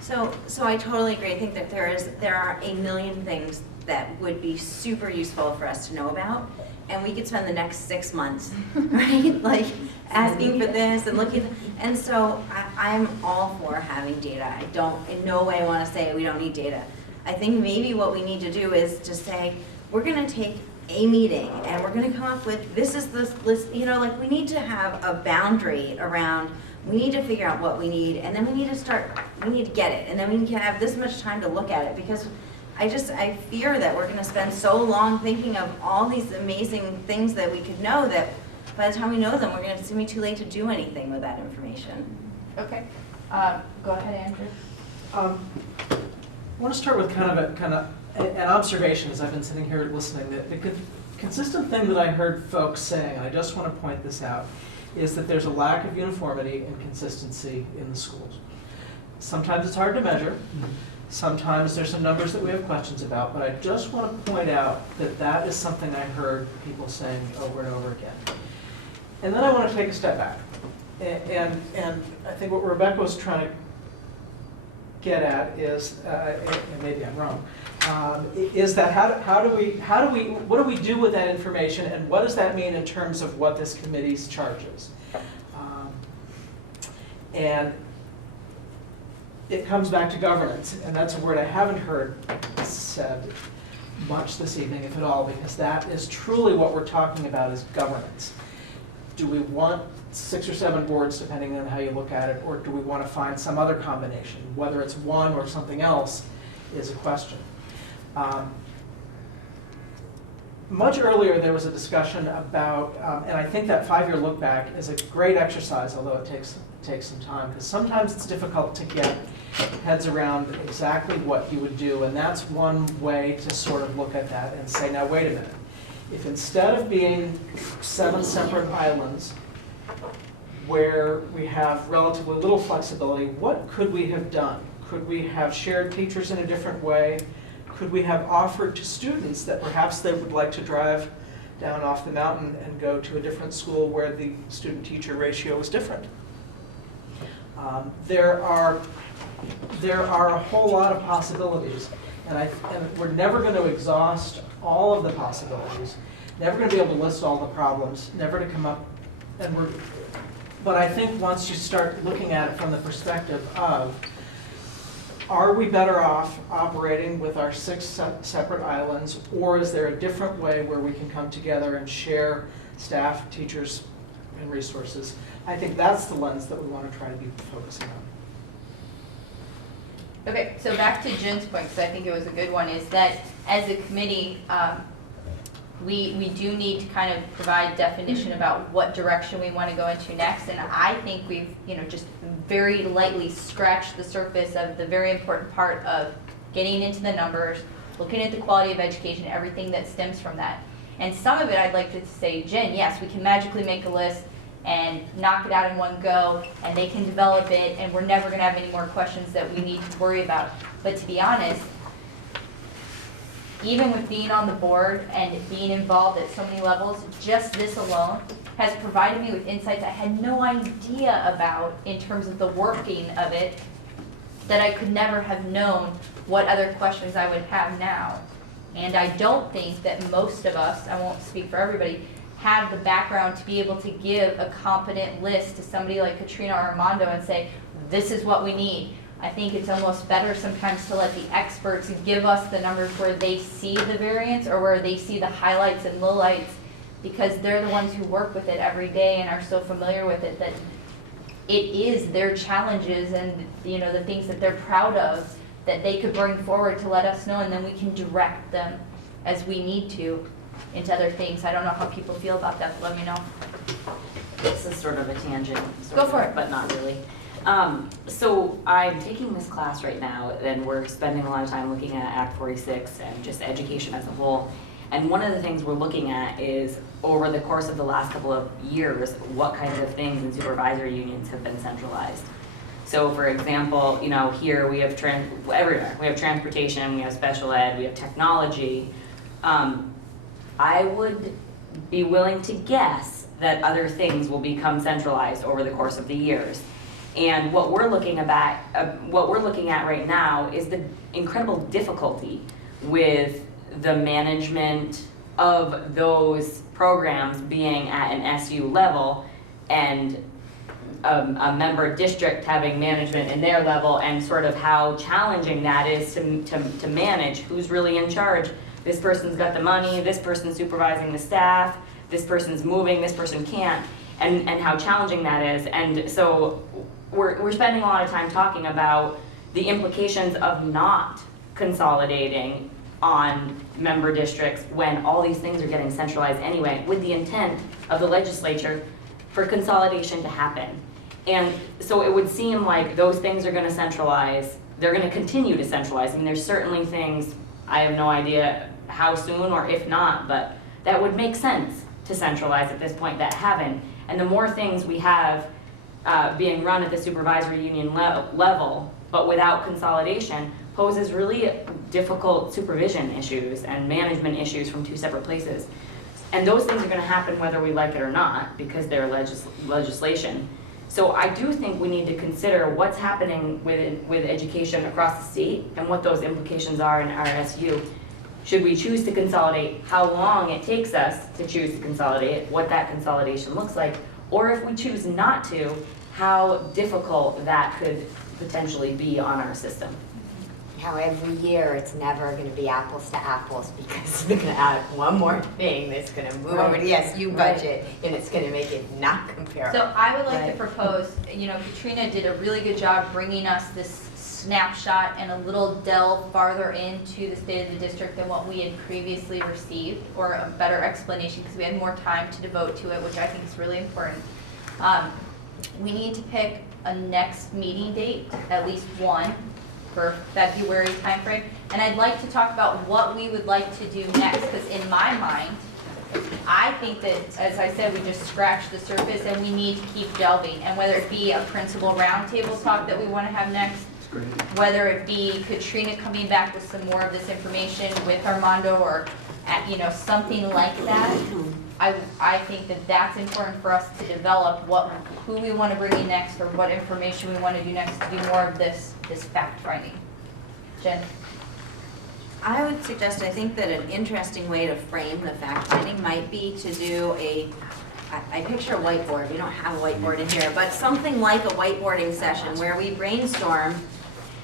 So I totally agree. I think that there are a million things that would be super useful for us to know about. And we could spend the next 6 months, right? Like asking for this and looking. And so I'm all for having data. I don't, in no way want to say we don't need data. I think maybe what we need to do is just say, we're going to take a meeting and we're going to come up with, this is the list, like we need to have a boundary around, we need to figure out what we need, and then we need to get it. And then we can have this much time to look at it, because I fear that we're going to spend so long thinking of all these amazing things that we could know that by the time we know them, it's going to be too late to do anything with that information. Okay. Go ahead, Andrew. I want to start with kind of an observation as I've been sitting here listening. The consistent thing that I heard folks saying, and I just want to point this out, is that there's a lack of uniformity and consistency in the schools. Sometimes it's hard to measure. Sometimes there's some numbers that we have questions about, but I just want to point out that that is something I heard people saying over and over again. And then I want to take a step back. And I think what Rebecca was trying to get at is, and maybe I'm wrong, is that what do we do with that information, and what does that mean in terms of what this committee's charge is? And it comes back to governance, and that's a word I haven't heard said much this evening, if at all, because that is truly what we're talking about, is governance. Do we want 6 or 7 boards, depending on how you look at it, or do we want to find some other combination? Whether it's one or something else is a question. Much earlier, there was a discussion about, and I think that 5-year look back is a great exercise, although it takes some time, because sometimes it's difficult to get heads around exactly what you would do, and that's one way to sort of look at that and say, now wait a minute. If instead of being 7 separate islands where we have relatively little flexibility, what could we have done? Could we have shared teachers in a different way? Could we have offered to students that perhaps they would like to drive down off the mountain and go to a different school where the student-teacher ratio is different? There are a whole lot of possibilities, and we're never going to exhaust all of the possibilities, never going to be able to list all the problems, never to come up, but I think once you start looking at it from the perspective of, are we better off operating with our 6 separate islands, or is there a different way where we can come together and share staff, teachers, and resources? I think that's the lens that we want to try to be focusing on. Okay, so back to Jen's point, because I think it was a good one, is that as a committee, we do need to kind of provide definition about what direction we want to go into next. And I think we've, just very lightly scratched the surface of the very important part of getting into the numbers, looking at the quality of education, everything that stems from that. And some of it I'd like to say, Jen, yes, we can magically make a list and knock it out in one go, and they can develop it, and we're never going to have any more questions that we need to worry about. But to be honest, even with being on the board and being involved at so many levels, just this alone has provided me with insights I had no idea about in terms of the working of it, that I could never have known what other questions I would have now. And I don't think that most of us, I won't speak for everybody, have the background to be able to give a competent list to somebody like Katrina or Armando and say, this is what we need. I think it's almost better sometimes to let the experts give us the numbers where they see the variance or where they see the highlights and lowlights, because they're the ones who work with it every day and are so familiar with it that it is their challenges and the things that they're proud of that they could bring forward to let us know, and then we can direct them as we need to into other things. I don't know how people feel about that, but let me know. This is sort of a tangent. Go for it. But not really. So I'm taking this class right now, and we're spending a lot of time looking at Act 46 and just education as a whole. And one of the things we're looking at is, over the course of the last couple of years, what kinds of things in supervisory unions have been centralized. So for example, here we have everywhere. We have transportation, we have special ed, we have technology. I would be willing to guess that other things will become centralized over the course of the years. And what we're looking at right now is the incredible difficulty with the management of those programs being at an SU level, and a member district having management in their level, and sort of how challenging that is to manage. Who's really in charge? This person's got the money, this person's supervising the staff, this person's moving, this person can't, and how challenging that is. And so we're spending a lot of time talking about the implications of not consolidating on member districts when all these things are getting centralized anyway, with the intent of the legislature for consolidation to happen. And so it would seem like those things are going to centralize. They're going to continue to centralize. I mean, there's certainly things, I have no idea how soon or if not, but that would make sense to centralize at this point that haven't. And the more things we have being run at the supervisory union level, but without consolidation, poses really difficult supervision issues and management issues from two separate places. And those things are going to happen whether we like it or not, because they're legislation. So I do think we need to consider what's happening with education across the state and what those implications are in our SU. Should we choose to consolidate, how long it takes us to choose to consolidate, what that consolidation looks like, or if we choose not to, how difficult that could potentially be on our system. How every year it's never going to be apples to apples because they're going to add one more thing that's going to move over to the SU budget and it's going to make it not comparable. So I would like to Right. propose, Katrina did a really good job bringing us this snapshot and a little delve farther into the state of the district than what we had previously received, or a better explanation because we had more time to devote to it, which I think is really important. We need to pick a next meeting date, at least one, for February timeframe. And I'd like to talk about what we would like to do next, because in my mind, I think that, as I said, we just scratched the surface and we need to keep delving. And whether it be a principal roundtable talk that we want to have next, whether it be Katrina coming back with some more of this information with Armando, or something like that, I think that that's important for us to develop who we want to bring in next, or what information we want to do next to do more of this fact finding. Jen? I would suggest, I think that an interesting way to frame the fact finding might be to do I picture a whiteboard, we don't have a whiteboard in here, but something like a whiteboarding session where we brainstorm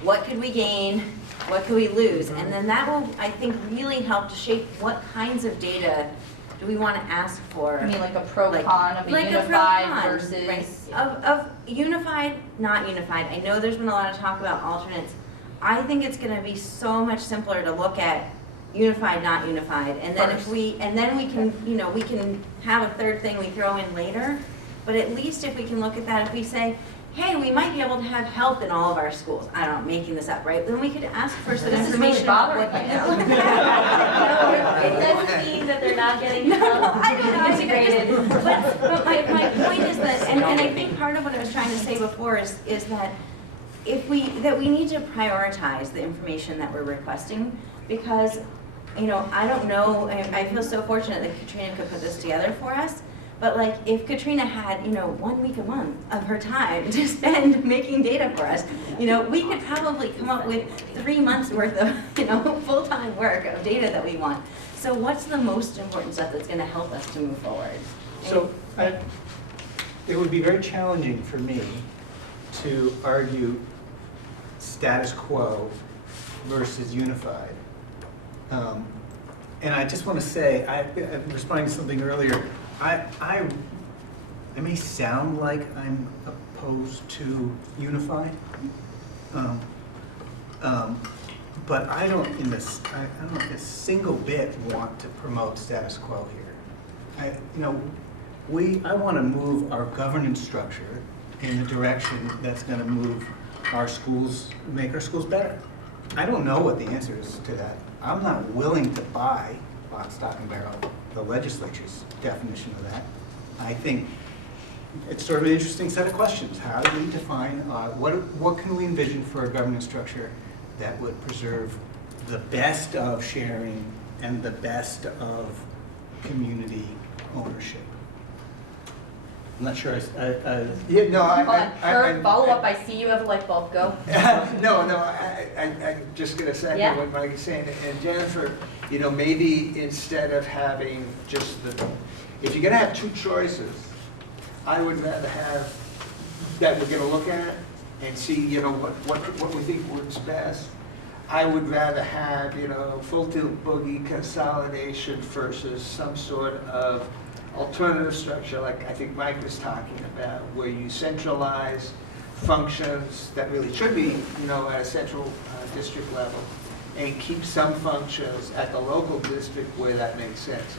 what could we gain, what could we lose, and then that will, I think, really help to shape what kinds of data do we want to ask for. I mean, like a pro-con of a Like a unified pro-con, versus... right. Of unified, not unified. I know there's been a lot of talk about alternates. I think it's going to be so much simpler to look at unified, not unified, and then First. we can, we can have a third thing we throw in later. But at least if we can look at that, if we say, hey, we might be able to have health in all of our schools. I don't know, making this up, right? Then we could ask for some This is really information about bothering what me now. It doesn't mean that they're not getting I don't know, integrated. but my point is that, and I think part of what I was trying to say before is that that we need to prioritize the information that we're requesting, because, I don't know, I feel so fortunate that Katrina could put this together for us, but like, if Katrina had, 1 week a month of her time to spend making data for us, we could probably come up with 3 months worth of, full-time work of data that we want. So what's the most important stuff that's gonna help us to move forward? So it would be very challenging for me to argue status quo versus unified. And I just want to say, I'm responding to something earlier, I may sound like I'm opposed to unified, but I don't a single bit want to promote status quo here. I want to move our governance structure in the direction that's going to move our schools, make our schools better. I don't know what the answer is to that. I'm not willing to buy, lock, stock, and barrel, the legislature's definition of that. I think it's sort of an interesting set of questions. How do we define, what can we envision for a governance structure that would preserve the best of sharing and the best of community ownership? I'm not sure. Yeah, no, Herb, follow up, I see you have a light bulb, go. No, I'm just going to second Yeah. what Mike is saying. And Jennifer, maybe instead of having just if you're going to have two choices, I would rather have that we're going to look at and see, what we think works best. I would rather have, full tilt boogie consolidation versus some sort of alternative structure, like I think Mike was talking about, where you centralize functions that really should be, at a central district level, and keep some functions at the local district where that makes sense.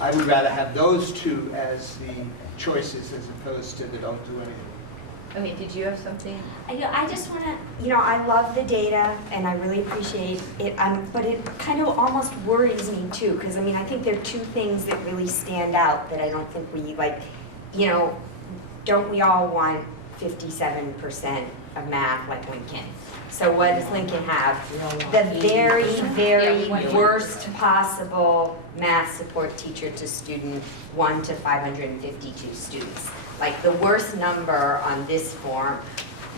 I would rather have those two as the choices as opposed to the don't do anything. Okay, did you have something? I just want to, I love the data and I really appreciate it, but it kind of almost worries me too, because I think there are two things that really stand out that I don't think we don't we all want 57% of math like Lincoln? So what does Lincoln have? The very, very worst possible math support teacher to student, 1 to 552 students. Like the worst number on this form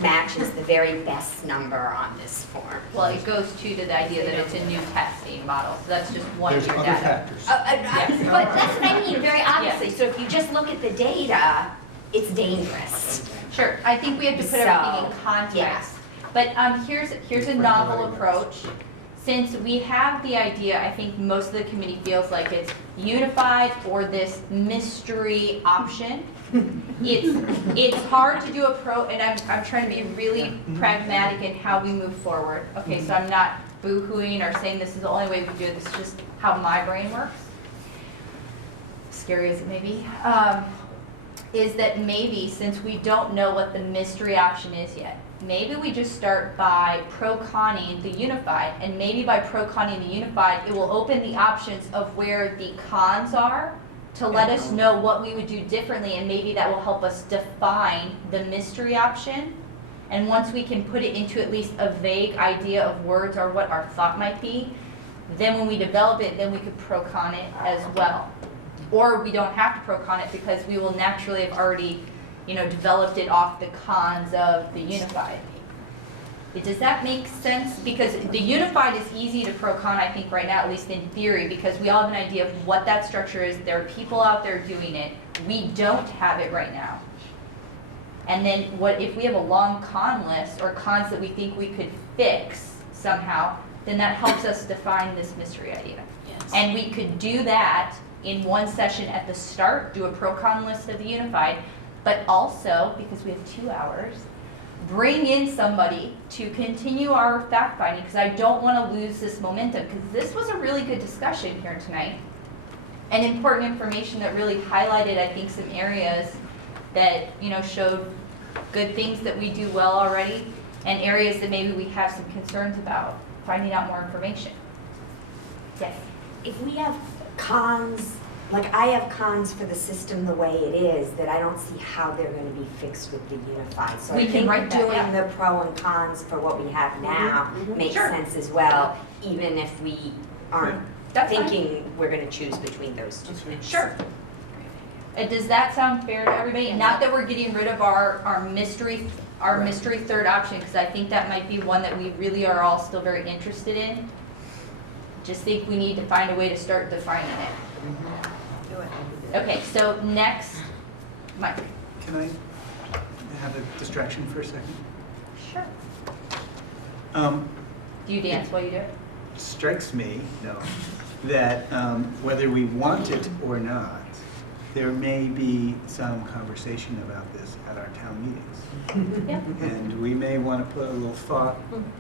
matches the very best number on this form. Well, it goes to the idea that it's a new testing model, so that's just one There's year other data. factors. But that's what I mean, very obviously. So if you just look at the data, it's dangerous. Sure, I think we have to put everything in context. But here's a novel approach. Since we have the idea, I think most of the committee feels like it's unified or this mystery option. It's hard to do and I'm trying to be really pragmatic in how we move forward. Okay, so I'm not boo-hooing or saying this is the only way we do it, this is just how my brain works. Scary as it may be. Is that maybe since we don't know what the mystery option is yet, maybe we just start by pro-conning the unified, and maybe by pro-conning the unified, it will open the options of where the cons are to let us know what we would do differently, and maybe that will help us define the mystery option. And once we can put it into at least a vague idea of words or what our thought might be, then when we develop it, then we could pro-con it as well. Or we don't have to pro-con it because we will naturally have already, developed it off the cons of the unified. Does that make sense? Because the unified is easy to pro-con, I think, right now, at least in theory, because we all have an idea of what that structure is. There are people out there doing it. We don't have it right now. And then what if we have a long con list or cons that we think we could fix somehow, then that helps us define this mystery idea. Yes. And we could do that in one session at the start, do a pro-con list of the unified, but also, because we have 2 hours, bring in somebody to continue our fact-finding, because I don't want to lose this momentum, because this was a really good discussion here tonight, and important information that really highlighted, I think, some areas that, showed good things that we do well already, and areas that maybe we have some concerns about, finding out more information. Yes? If we have cons, like I have cons for the system the way it is, that I don't see how they're going to be fixed with the unified. So We I can think write that, doing yeah. the pro and cons for what we have now makes Sure. sense as well, even if we aren't That's fine. thinking we're going to choose between those two things. Sure. Does that sound fair to everybody? Not that we're getting rid of our mystery third option, because I think that might be one that we really are all still very interested in. Just think we need to find a way to start defining it. Do it. Okay, so next, Mike. Can I have a distraction for a second? Sure. Um, Do you dance while you do it? Strikes me, that whether we want it or not, there may be some conversation about this at our town meetings. Yeah. And we may want to put a little thought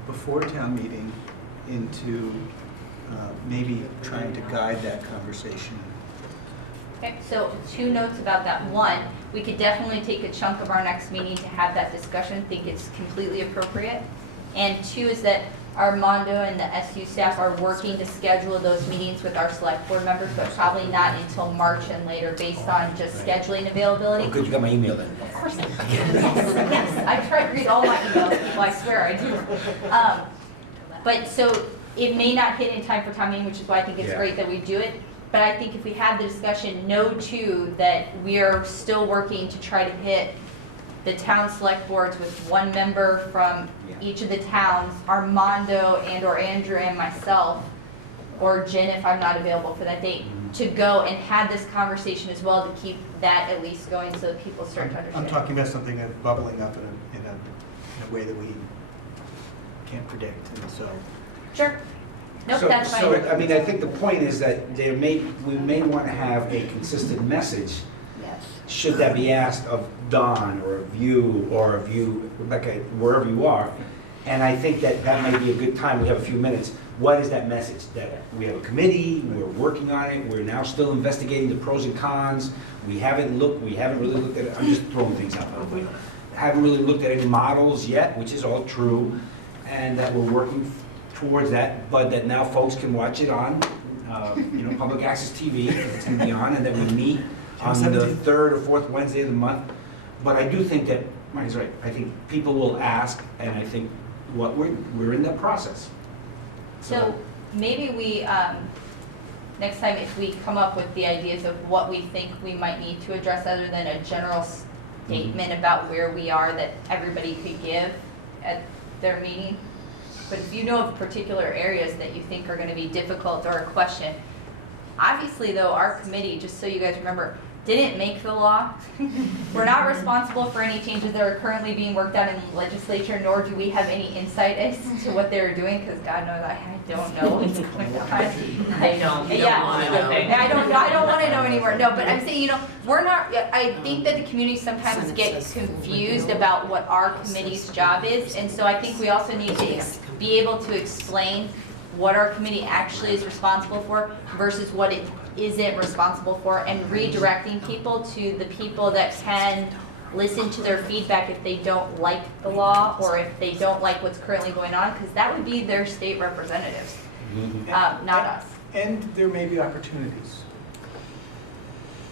before town meeting into maybe trying to guide that conversation. Okay, so 2 notes about that. 1, we could definitely take a chunk of our next meeting to have that discussion, think it's completely appropriate. And 2 is that Armando and the SU staff are working to schedule those meetings with our select board members, but probably not until March and later based on just scheduling availability. Oh, good, you got my email then. Of course I do. Yes, I try to read all my emails, well, I swear I do. But so it may not hit in time for town meeting, which is why I think it's Yeah. great that we do it. But I think if we have the discussion, know too that we are still working to try to hit the town select boards with 1 member from each of the towns, Armando and or Andrew and myself, or Jen if I'm not available for that date, to go and have this conversation as well to keep that at least going so that people start to understand. I'm talking about something that's bubbling up in a way that we can't predict, and so. Sure. Nope, So- that's fine. So, I mean, I think the point is that we may want to have a consistent message. Yes. Should that be asked of Don or of you, Rebecca, wherever you are. And I think that may be a good time, we have a few minutes. What is that message? That we have a committee, we're working on it, we're now still investigating the pros and cons. We haven't really looked at it, I'm just throwing things out there. Haven't really looked at any models yet, which is all true. And that we're working towards that, but that now folks can watch it on, public access TV, it's gonna be on, and that we meet on the 3rd or 4th Wednesday of the month. But I do think that, Mike's right, I think people will ask, and I think we're in that process. So maybe we, next time if we come up with the ideas of what we think we might need to address other than a general statement about where we are that everybody could give at their meeting. But if you know of particular areas that you think are gonna be difficult or a question, obviously though, our committee, just so you guys remember, didn't make the law. We're not responsible for any changes that are currently being worked out in the legislature, nor do we have any insight as to what they're doing, because God knows I don't know what's going on. I know, you don't Yeah. wanna know. I don't want to know anymore. No, but I'm saying, we're not. I think that the community sometimes gets confused about what our committee's job is, and so I think we also need to be able to explain what our committee actually is responsible for versus what it isn't responsible for, and redirecting people to the people that can listen to their feedback if they don't like the law or if they don't like what's currently going on, because that would be their state representatives, not us. And there may be opportunities.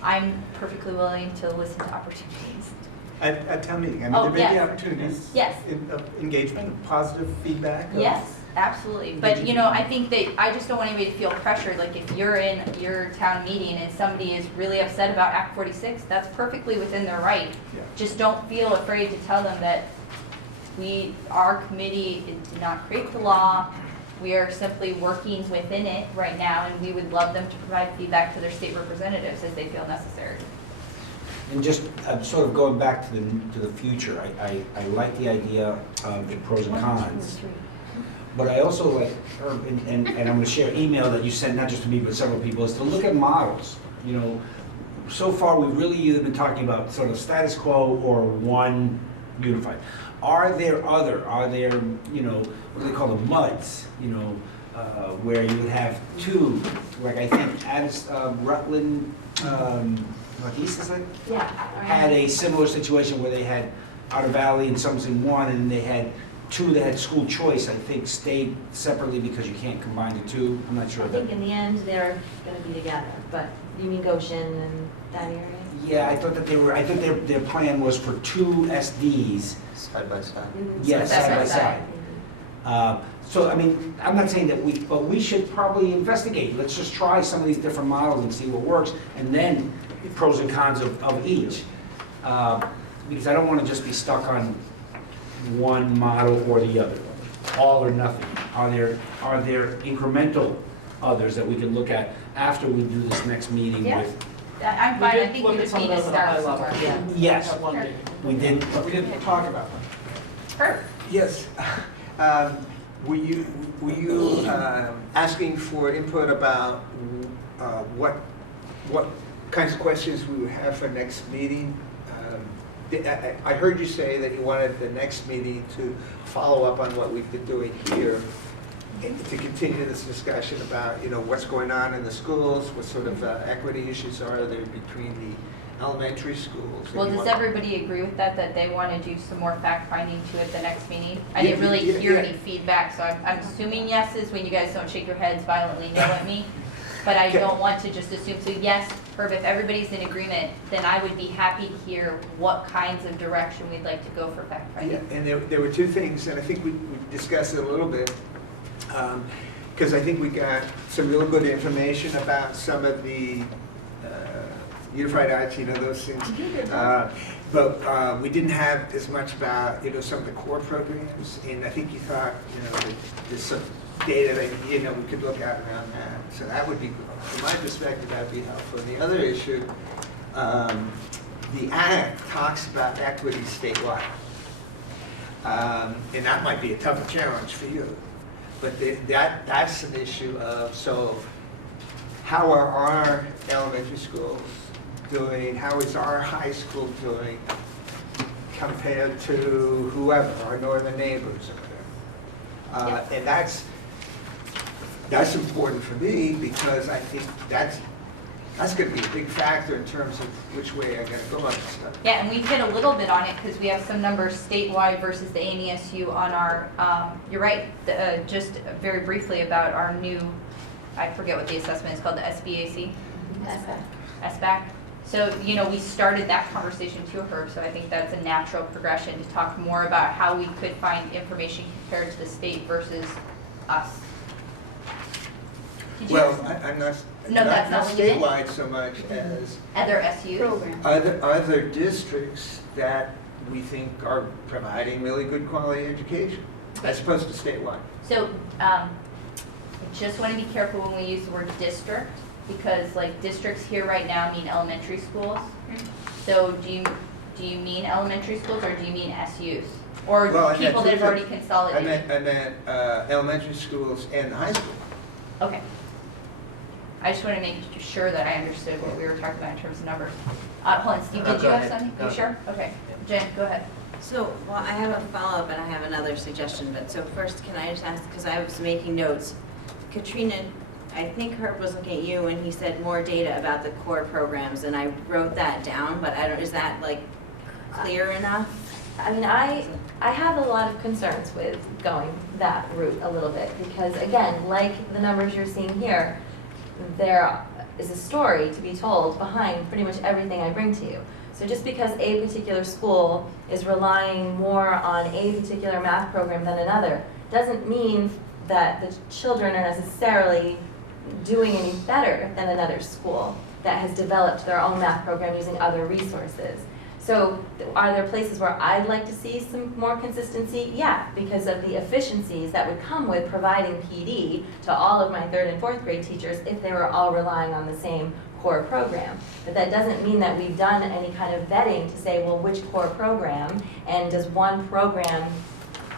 I'm perfectly willing to listen to opportunities. At town meeting, I mean, Oh, there may be yes. opportunities. Yes. Of engagement, of positive feedback. Yes, absolutely. But, I think that I just don't want anybody to feel pressured. Like, if you're in your town meeting and somebody is really upset about Act 46, that's perfectly within their right. Yeah. Just don't feel afraid to tell them that our committee did not create the law. We are simply working within it right now, and we would love them to provide feedback to their state representatives as they feel necessary. And just sort of going back to the future, I like the idea of the pros and cons. But I also like, and I'm going to share an email that you sent not just to me but several people, is to look at models. So far we've really either been talking about sort of status quo or one unified. Are there, what do they call them, MUDs, where you would have two, like I think Addis, Rutland, Northeast, is it? Yeah. Had a similar situation where they had Outer Valley and something one, and they had two that had school choice, I think, stayed separately because you can't combine the two. I'm not sure. I think in the end, they're gonna be together, but you mean Goshen and that area? Yeah, I thought that I think their plan was for two SDs. Side by side. Yes, side by side. So, I mean, I'm not saying that but we should probably investigate. Let's just try some of these different models and see what works, and then pros and cons of each. Because I don't want to just be stuck on one model or the other, all or nothing. Are there incremental others that we can look at after we do this next meeting Yeah. with? I'm fine. I think we just need to start somewhere. Yes, At one meeting. we did. But we didn't talk about them. Perfect. Yes. Were you asking for input about what kinds of questions we would have for next meeting? I heard you say that you wanted the next meeting to follow up on what we've been doing here, and to continue this discussion about, what's going on in the schools, what sort of equity issues are there between the elementary schools. Well, does everybody agree with that they want to do some more fact-finding to it the next meeting? I didn't really hear any feedback, so I'm assuming yeses when you guys don't shake your heads violently no at me. But I don't want to just assume, so yes, Herb, if everybody's in agreement, then I would be happy to hear what kinds of direction we'd like to go for fact-finding. Yeah, and there were two things, and I think we discussed it a little bit, because I think we got some real good information about some of the unified IT, those things. But we didn't have as much about, some of the core programs, and I think you thought, that there's some data that, we could look at around that. So that would be, from my perspective, that would be helpful. And the other issue, the Act talks about equity statewide. And that might be a tougher challenge for you. But that's an issue of, so how are our elementary schools doing? How is our high school doing compared to whoever, our northern neighbors or whatever? And that's important for me, because I think that's going to be a big factor in terms of which way I'm going to go on this stuff. Yeah, and we've hit a little bit on it because we have some numbers statewide versus the AMESU on our, you're right, just very briefly about our new, I forget what the assessment is called, the SBAC? SBAC. So, we started that conversation too, Herb, so I think that's a natural progression to talk more about how we could find information compared to the state versus us. Did you Well, have I'm not, No, that's not what you meant. statewide so much as other SUs? Program. other districts that we think are providing really good quality education, as opposed to statewide. So, I just want to be careful when we use the word district, because like districts here right now mean elementary schools. So do you mean elementary schools or do you mean SUs? Or Well, I meant people that have two already things. consolidated? I meant elementary schools and the high school. Okay. I just want to make sure that I understood what we were talking about in terms of numbers. Hold on, Steve, No, did go you have ahead. something? Go You sure? Okay. Jen, go ahead. So, well, I have a follow-up and I have another suggestion, but so first, can I just ask, because I was making notes, Katrina, I think Herb was looking at you and he said more data about the core programs, and I wrote that down, but I don't, is that like clear enough? I mean, I have a lot of concerns with going that route a little bit, because again, like the numbers you're seeing here, there is a story to be told behind pretty much everything I bring to you. So just because a particular school is relying more on a particular math program than another, doesn't mean that the children are necessarily doing any better than another school that has developed their own math program using other resources. So are there places where I'd like to see some more consistency? Yeah, because of the efficiencies that would come with providing PD to all of my 3rd and 4th grade teachers if they were all relying on the same core program. But that doesn't mean that we've done any kind of vetting to say, well, which core program, and does one program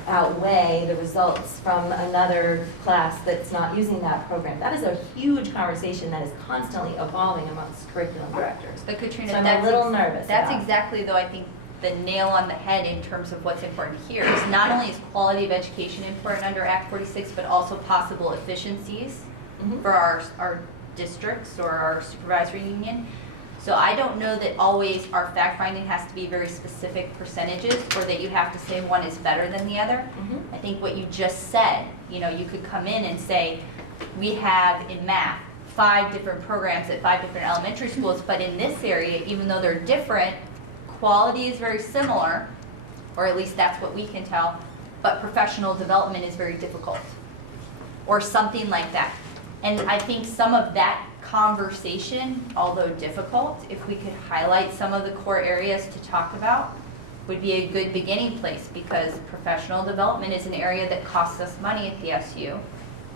outweigh the results from another class that's not using that program? That is a huge conversation that is constantly evolving amongst curriculum directors. But Katrina, So I'm that's a little nervous That's about it. exactly, though, I think the nail on the head in terms of what's important here is not only is quality of education important under Act 46, but also possible efficiencies Mhm. for our districts or our supervisory union. So I don't know that always our fact finding has to be very specific percentages, or that you have to say one is better than the other. Mhm. I think what you just said, you could come in and say, we have in math 5 different programs at 5 different elementary schools, but in this area, even though they're different, quality is very similar, or at least that's what we can tell, but professional development is very difficult, or something like that. And I think some of that conversation, although difficult, if we could highlight some of the core areas to talk about, would be a good beginning place, because professional development is an area that costs us money at the SU.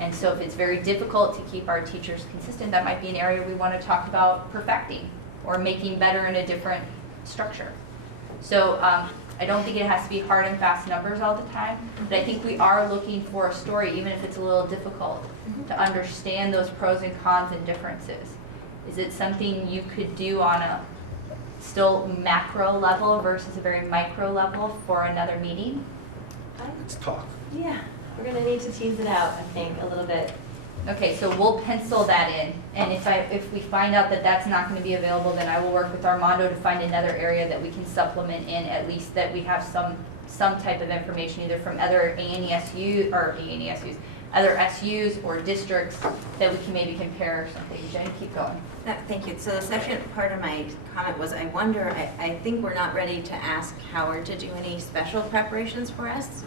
And so if it's very difficult to keep our teachers consistent, that might be an area we want to talk about perfecting or making better in a different structure. So I don't think it has to be hard and fast numbers all the time, but I think we are looking for a story, even if it's a little difficult, to understand those pros and cons and differences. Is it something you could do on a still macro level versus a very micro level for another meeting? Let's talk. Yeah, we're gonna need to tease it out, I think, a little bit. Okay, so we'll pencil that in, and if we find out that that's not going to be available, then I will work with Armando to find another area that we can supplement in, at least that we have some type of information, either from other other SUs or districts, that we can maybe compare or something. Jen, keep going. Thank you. So the second part of my comment was, I wonder, I think we're not ready to ask Howard to do any special preparations for us.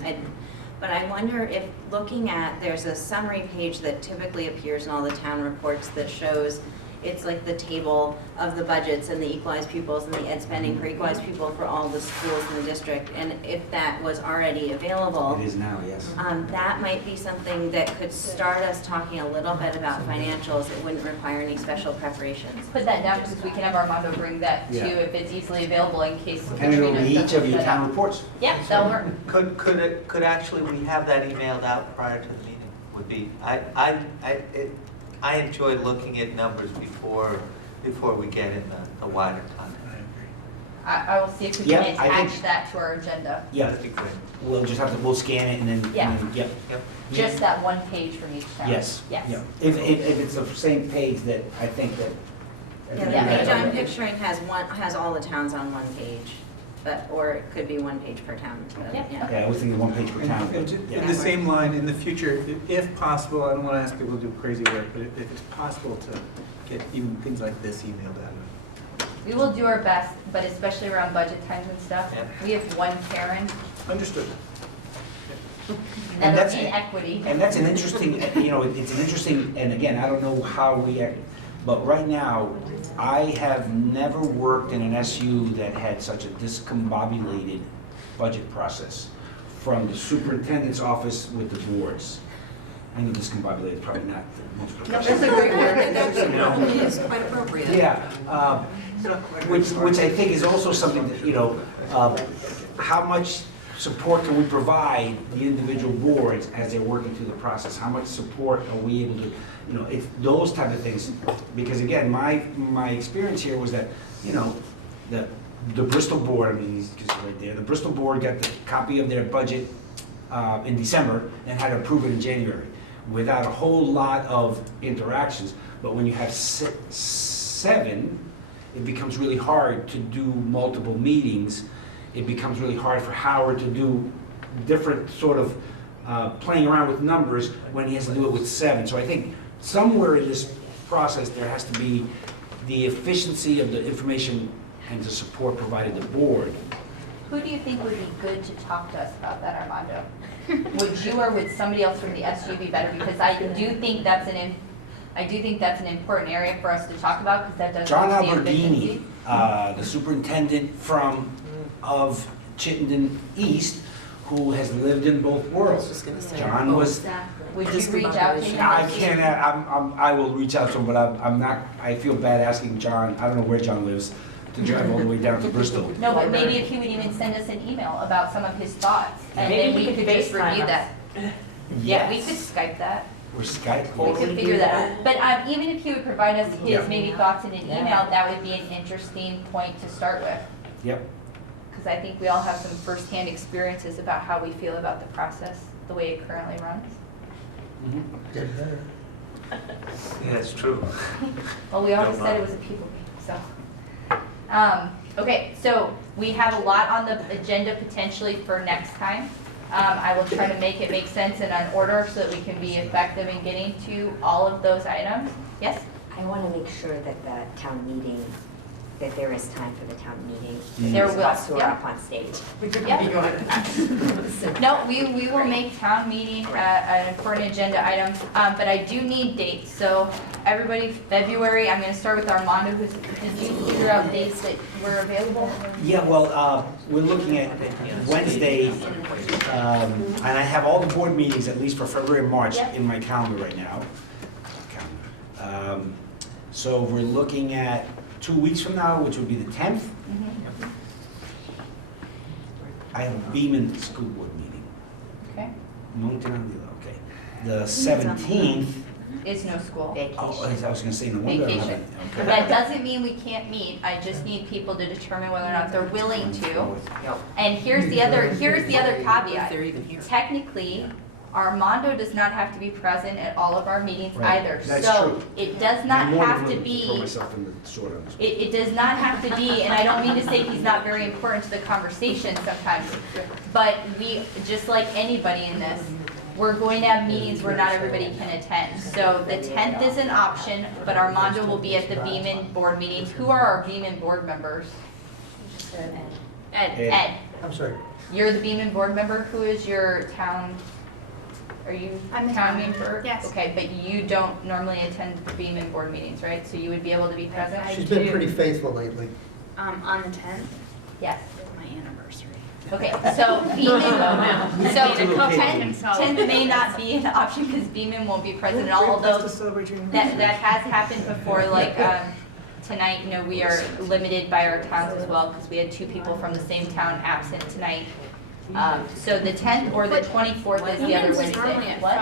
But I wonder if looking at, there's a summary page that typically appears in all the town reports that shows, it's like the table of the budgets and the equalized pupils and the ed spending per equalized pupil for all the schools in the district. And if that was already available, It is now, yes. that might be something that could start us talking a little bit about financials. It wouldn't require any special preparations. Put that down, because we can have Armando bring that Yeah. too, if it's easily available, in case Can it go to Katrina each doesn't of your set up. town reports? Yeah, that'll work. Could actually we have that emailed out prior to the meeting? Would be, I enjoy looking at numbers before we get in the wider content. I will see if we Yeah, can I attach think- that to our agenda. Yeah, That'd be great. we'll just have to, we'll scan it and then, Yeah. yep. Yep. Just that one page from each town. Yes. Yes. Yeah. If it's the same page that I think that. Yeah, the Yeah. page I'm picturing has all the towns on one page, or it could be one page per town. But, Yep. yeah. Yeah, I was thinking one page per town. And but, in yeah. the same line, in the future, if possible, I don't want to ask people to do crazy work, but if it's possible to get even things like this emailed out. We will do our best, but especially around budget times and stuff. Yeah. We have one Karen Understood. And That'll that's, be equity. and that's an interesting, it's an interesting, and again, I don't know how we act, but right now, I have never worked in an SU that had such a discombobulated budget process, from the superintendent's office with the boards. I know discombobulated is probably not the most professional. That's a great word. It's quite appropriate. Yeah, which I think is also something that, how much support can we provide the individual boards as they're working through the process? How much support are we able to, it's those type of things. Because again, my experience here was that, the Bristol board, I mean, he's just right there, the Bristol board got the copy of their budget in December and had to approve it in January without a whole lot of interactions. But when you have 7, it becomes really hard to do multiple meetings. It becomes really hard for Howard to do different sort of playing around with numbers when he has to do it with 7. So I think somewhere in this process, there has to be the efficiency of the information and the support provided to the board. Who do you think would be good to talk to us about that, Armando? Would you or would somebody else from the SU be better? Because I do think that's an important area for us to talk about, because that does. John reach the Albertini, efficiency. the superintendent of Chittenden East, who has lived in both worlds. John was, Would you reach out to him? I can't, I will reach out to him, but I'm not, I feel bad asking John, I don't know where John lives, to drive all the way down to Bristol. No, but maybe if he would even send us an email about some of his thoughts, and then we could just review that. Yeah, we could Skype that. Or Skype. We could figure that out. But even if he would provide us his Yeah. maybe thoughts in an email, that would be an interesting point to start with. Yep. Because I think we all have some firsthand experiences about how we feel about the process, the way it currently runs. Get better. Yeah, that's true. Well, we always said it was a people meeting, so. Okay, so we have a lot on the agenda potentially for next time. I will try to make it make sense and on order so that we can be effective in getting to all of those items. Yes? I want to make sure that the town meeting, that there is time for the town meeting. There Those will, of us who are yeah. up on stage. No, we will make town meeting an important agenda item, but I do need dates. So everybody, February, I'm going to start with Armando, did you figure out dates that were available? Yeah, well, we're looking at Wednesday, and I have all the board meetings, at least for February and March, Yep. in my calendar right now. So we're looking at 2 weeks from now, which would be the 10th. I have a Beaman School Board meeting. Okay. Okay. The 17th, Is no school. oh, I was gonna say, no wonder I don't have it. Vacation. That doesn't mean we can't meet. I just need people to determine whether or not they're willing to. And here's the other caveat. They're even here. Technically, Armando does not have to be present at all of our meetings Right. either. That's So true. it does not I'm more have than to willing be. throw myself in the sword on this. It does not have to be, and I don't mean to say he's not very important to the conversation sometimes, but we, just like anybody in this, we're going to have meetings where not everybody can attend. So the 10th is an option, but Armando will be at the Beaman board meetings. Who are our Beaman board members? Ed, I'm sorry. you're the Beaman board member. Who is your town? Are you I'm the town town. member? Yes. Okay, but you don't normally attend the Beaman board meetings, right? So you would be able to be present? I She's been do. pretty faithful lately. On the 10th Yes. is my anniversary. Okay, so Beaman, so It's okay. 10th may not be an option because Beaman won't be present at all, although that has happened before, like, tonight, we are limited by our towns as well because we had 2 people from the same town absent tonight. So the 10th or the 24th is the other Beaman's normally Wednesday. at What?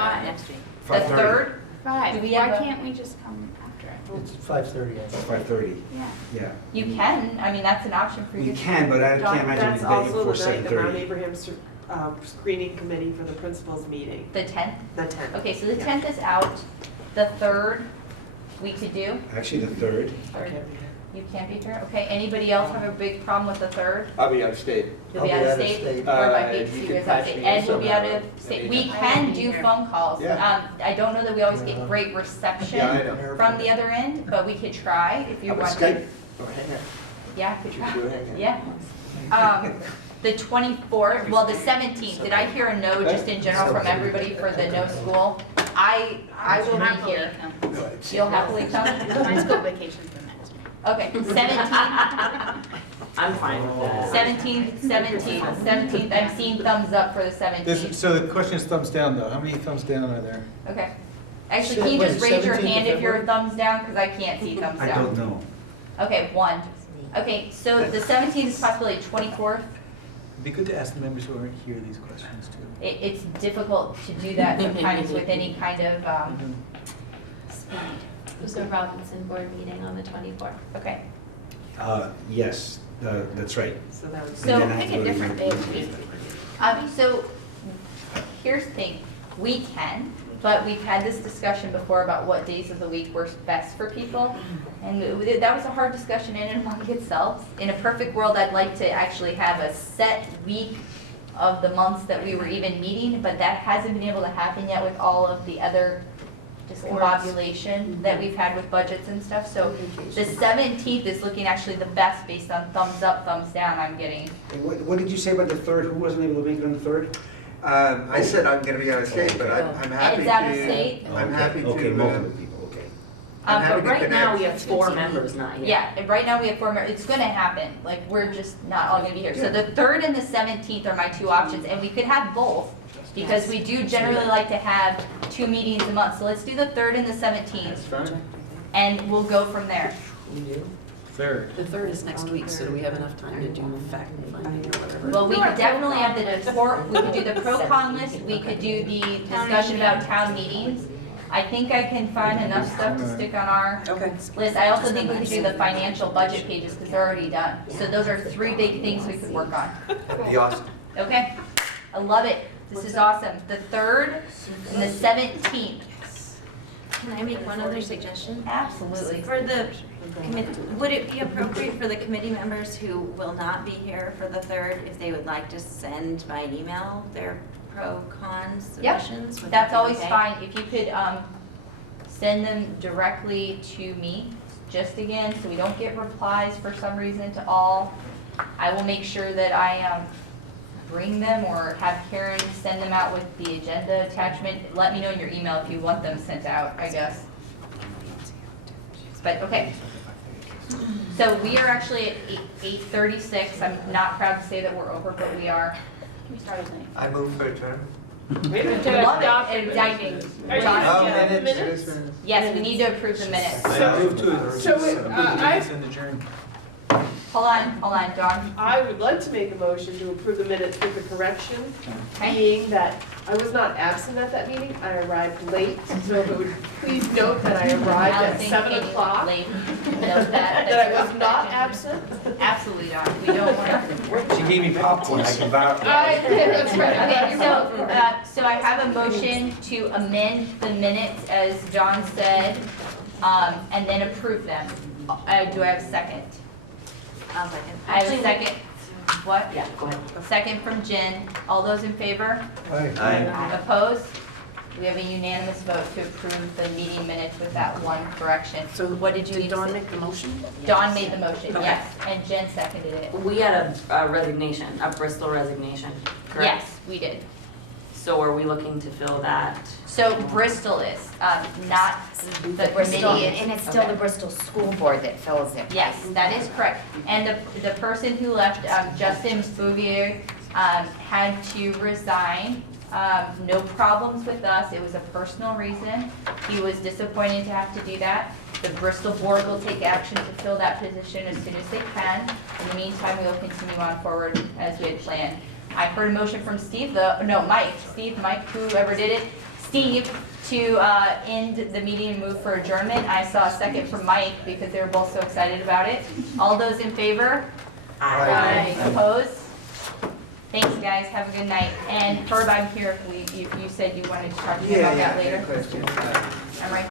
5. The 3rd? 5. Do we Why have a- can't we just come after it? It's 5:30, I think. 5:30, Yeah. yeah. You can, I mean, that's an option for you. We can, but I can't imagine we That's can get you also before the night of Mount 7:30. Abraham's screening committee for the principals meeting, The 10th? the 10th. Okay, so the 10th is out. The 3rd, we could do. Actually, the 3rd. You can't be here? Okay, anybody else have a big problem with the 3rd? I'll be out of state. You'll be out of state? Or if I could see you guys out of state. Ed will be out of state. We can do phone calls. Yeah. I don't know that we always get great Yeah, I reception know. from the other end, but we could try if you How about want to. Skype? Or hang out? Yeah, could We should try. do a hang out. Yeah. The 24th, well, the 17th, did I hear a no just in general from everybody for the no school? I will be here. You'll happily come? My school vacation's the next week. Okay, 17th, I'm fine with that. 17th, I'm seeing thumbs up for the 17th. So the question is thumbs down though. How many thumbs down are there? Okay. Actually, can you just raise your hand if you're a thumbs down, because I can't see thumbs I down. don't know. Okay, 1. Okay, so the 17th is possibly 24th. It'd be good to ask the members who aren't here these questions too. It's difficult to do that sometimes with any kind of, speed. There's a Robinson board meeting on the 24th. Okay. Yes, that's right. So that would So And then I have pick to a go to different the- day of the week. So here's the thing, we can, but we've had this discussion before about what days of the week works best for people. And that was a hard discussion in and among itself. In a perfect world, I'd like to actually have a set week of the months that we were even meeting, but that hasn't been able to happen yet with all of the other discombobulation that we've had with budgets and stuff. So the 17th is looking actually the best based on thumbs up, thumbs down I'm getting. And what did you say about the 3rd? Who wasn't able to make it on the 3rd? I said I'm gonna be out of state, but I'm happy to. it's out of state? I'm happy to. Okay, multiple people, okay. I'm happy But to right now, connect. we have 4 members not yet. Yeah, and right now we have 4 members. It's gonna happen. Like, we're just not all gonna be here. So the 3rd and the 17th are my 2 options, and we could have both, because we do generally like to have 2 meetings a month. So let's do the 3rd and the 17th, That's fine. and we'll go from there. We do? Third. The 3rd is next week, so do we have enough time to do fact finding or whatever? Well, we could definitely have we could do the pro-con list, we could do the discussion about town meetings. I think I can find enough stuff to stick on our Okay. list. I also think we could do the financial budget pages, because they're already done. So those are 3 big things we could work on. That'd be awesome. Okay, I love it. This is awesome. The 3rd and the 17th. Can I make one other suggestion? Absolutely. For the committee, would it be appropriate for the committee members who will not be here for the 3rd, if they would like to send by an email their pro-con submissions? Would that That's be always okay? fine. If you could send them directly to me, just again, so we don't get replies for some reason to all. I will make sure that I bring them or have Karen send them out with the agenda attachment. Let me know in your email if you want them sent out, I guess. But, okay. So we are actually at 8:36. I'm not proud to say that we're over, but we are. Can we start at 9? I move for adjournment. We have to Love adopt it. the Diving. minutes. Are you Oh, gonna do the minutes. minutes? Yes, we need to approve the minutes. I move to. So, I- And adjourn. Hold on, Dawn. I would like to make a motion to approve the minutes with the correction, Okay. being that I was not absent at that meeting, I arrived late. So if it would please note that I arrived I don't at think 7 Katie o'clock, Lane knows that. that I was not absent. Absolutely not. We don't want to. She gave me popcorn, I can vouch. That's right. Okay, so I have a motion to amend the minutes, as John said, and then approve them. Do I have a second? I'll second. I have a second. What? Yeah, go ahead. Second from Jen. All those in favor? Aye. Opposed? We have a unanimous vote to approve the meeting minutes with that one correction. So What did you need Did to Dawn say? make the motion? Dawn made the motion, Okay. yes, and Jen seconded it. We had a resignation, a Bristol resignation, correct? Yes, we did. So are we looking to fill that? So Bristol is, not the Bristol, committee. and it's still Okay. the Bristol School Board that fills it. Yes, that is correct. And the person who left, Justin Bouvier, had to resign. No problems with us. It was a personal reason. He was disappointed to have to do that. The Bristol Board will take action to fill that position as soon as they can. In the meantime, we will continue on forward as we had planned. I heard a motion from Steve, Mike, whoever did it, Steve, to end the meeting and move for adjournment. I saw a second from Mike because they were both so excited about it. All those in favor? Aye. Opposed? Thanks, guys. Have a good night. And Herb, I'm here if you said you wanted to talk to me about that later. Question. I'm right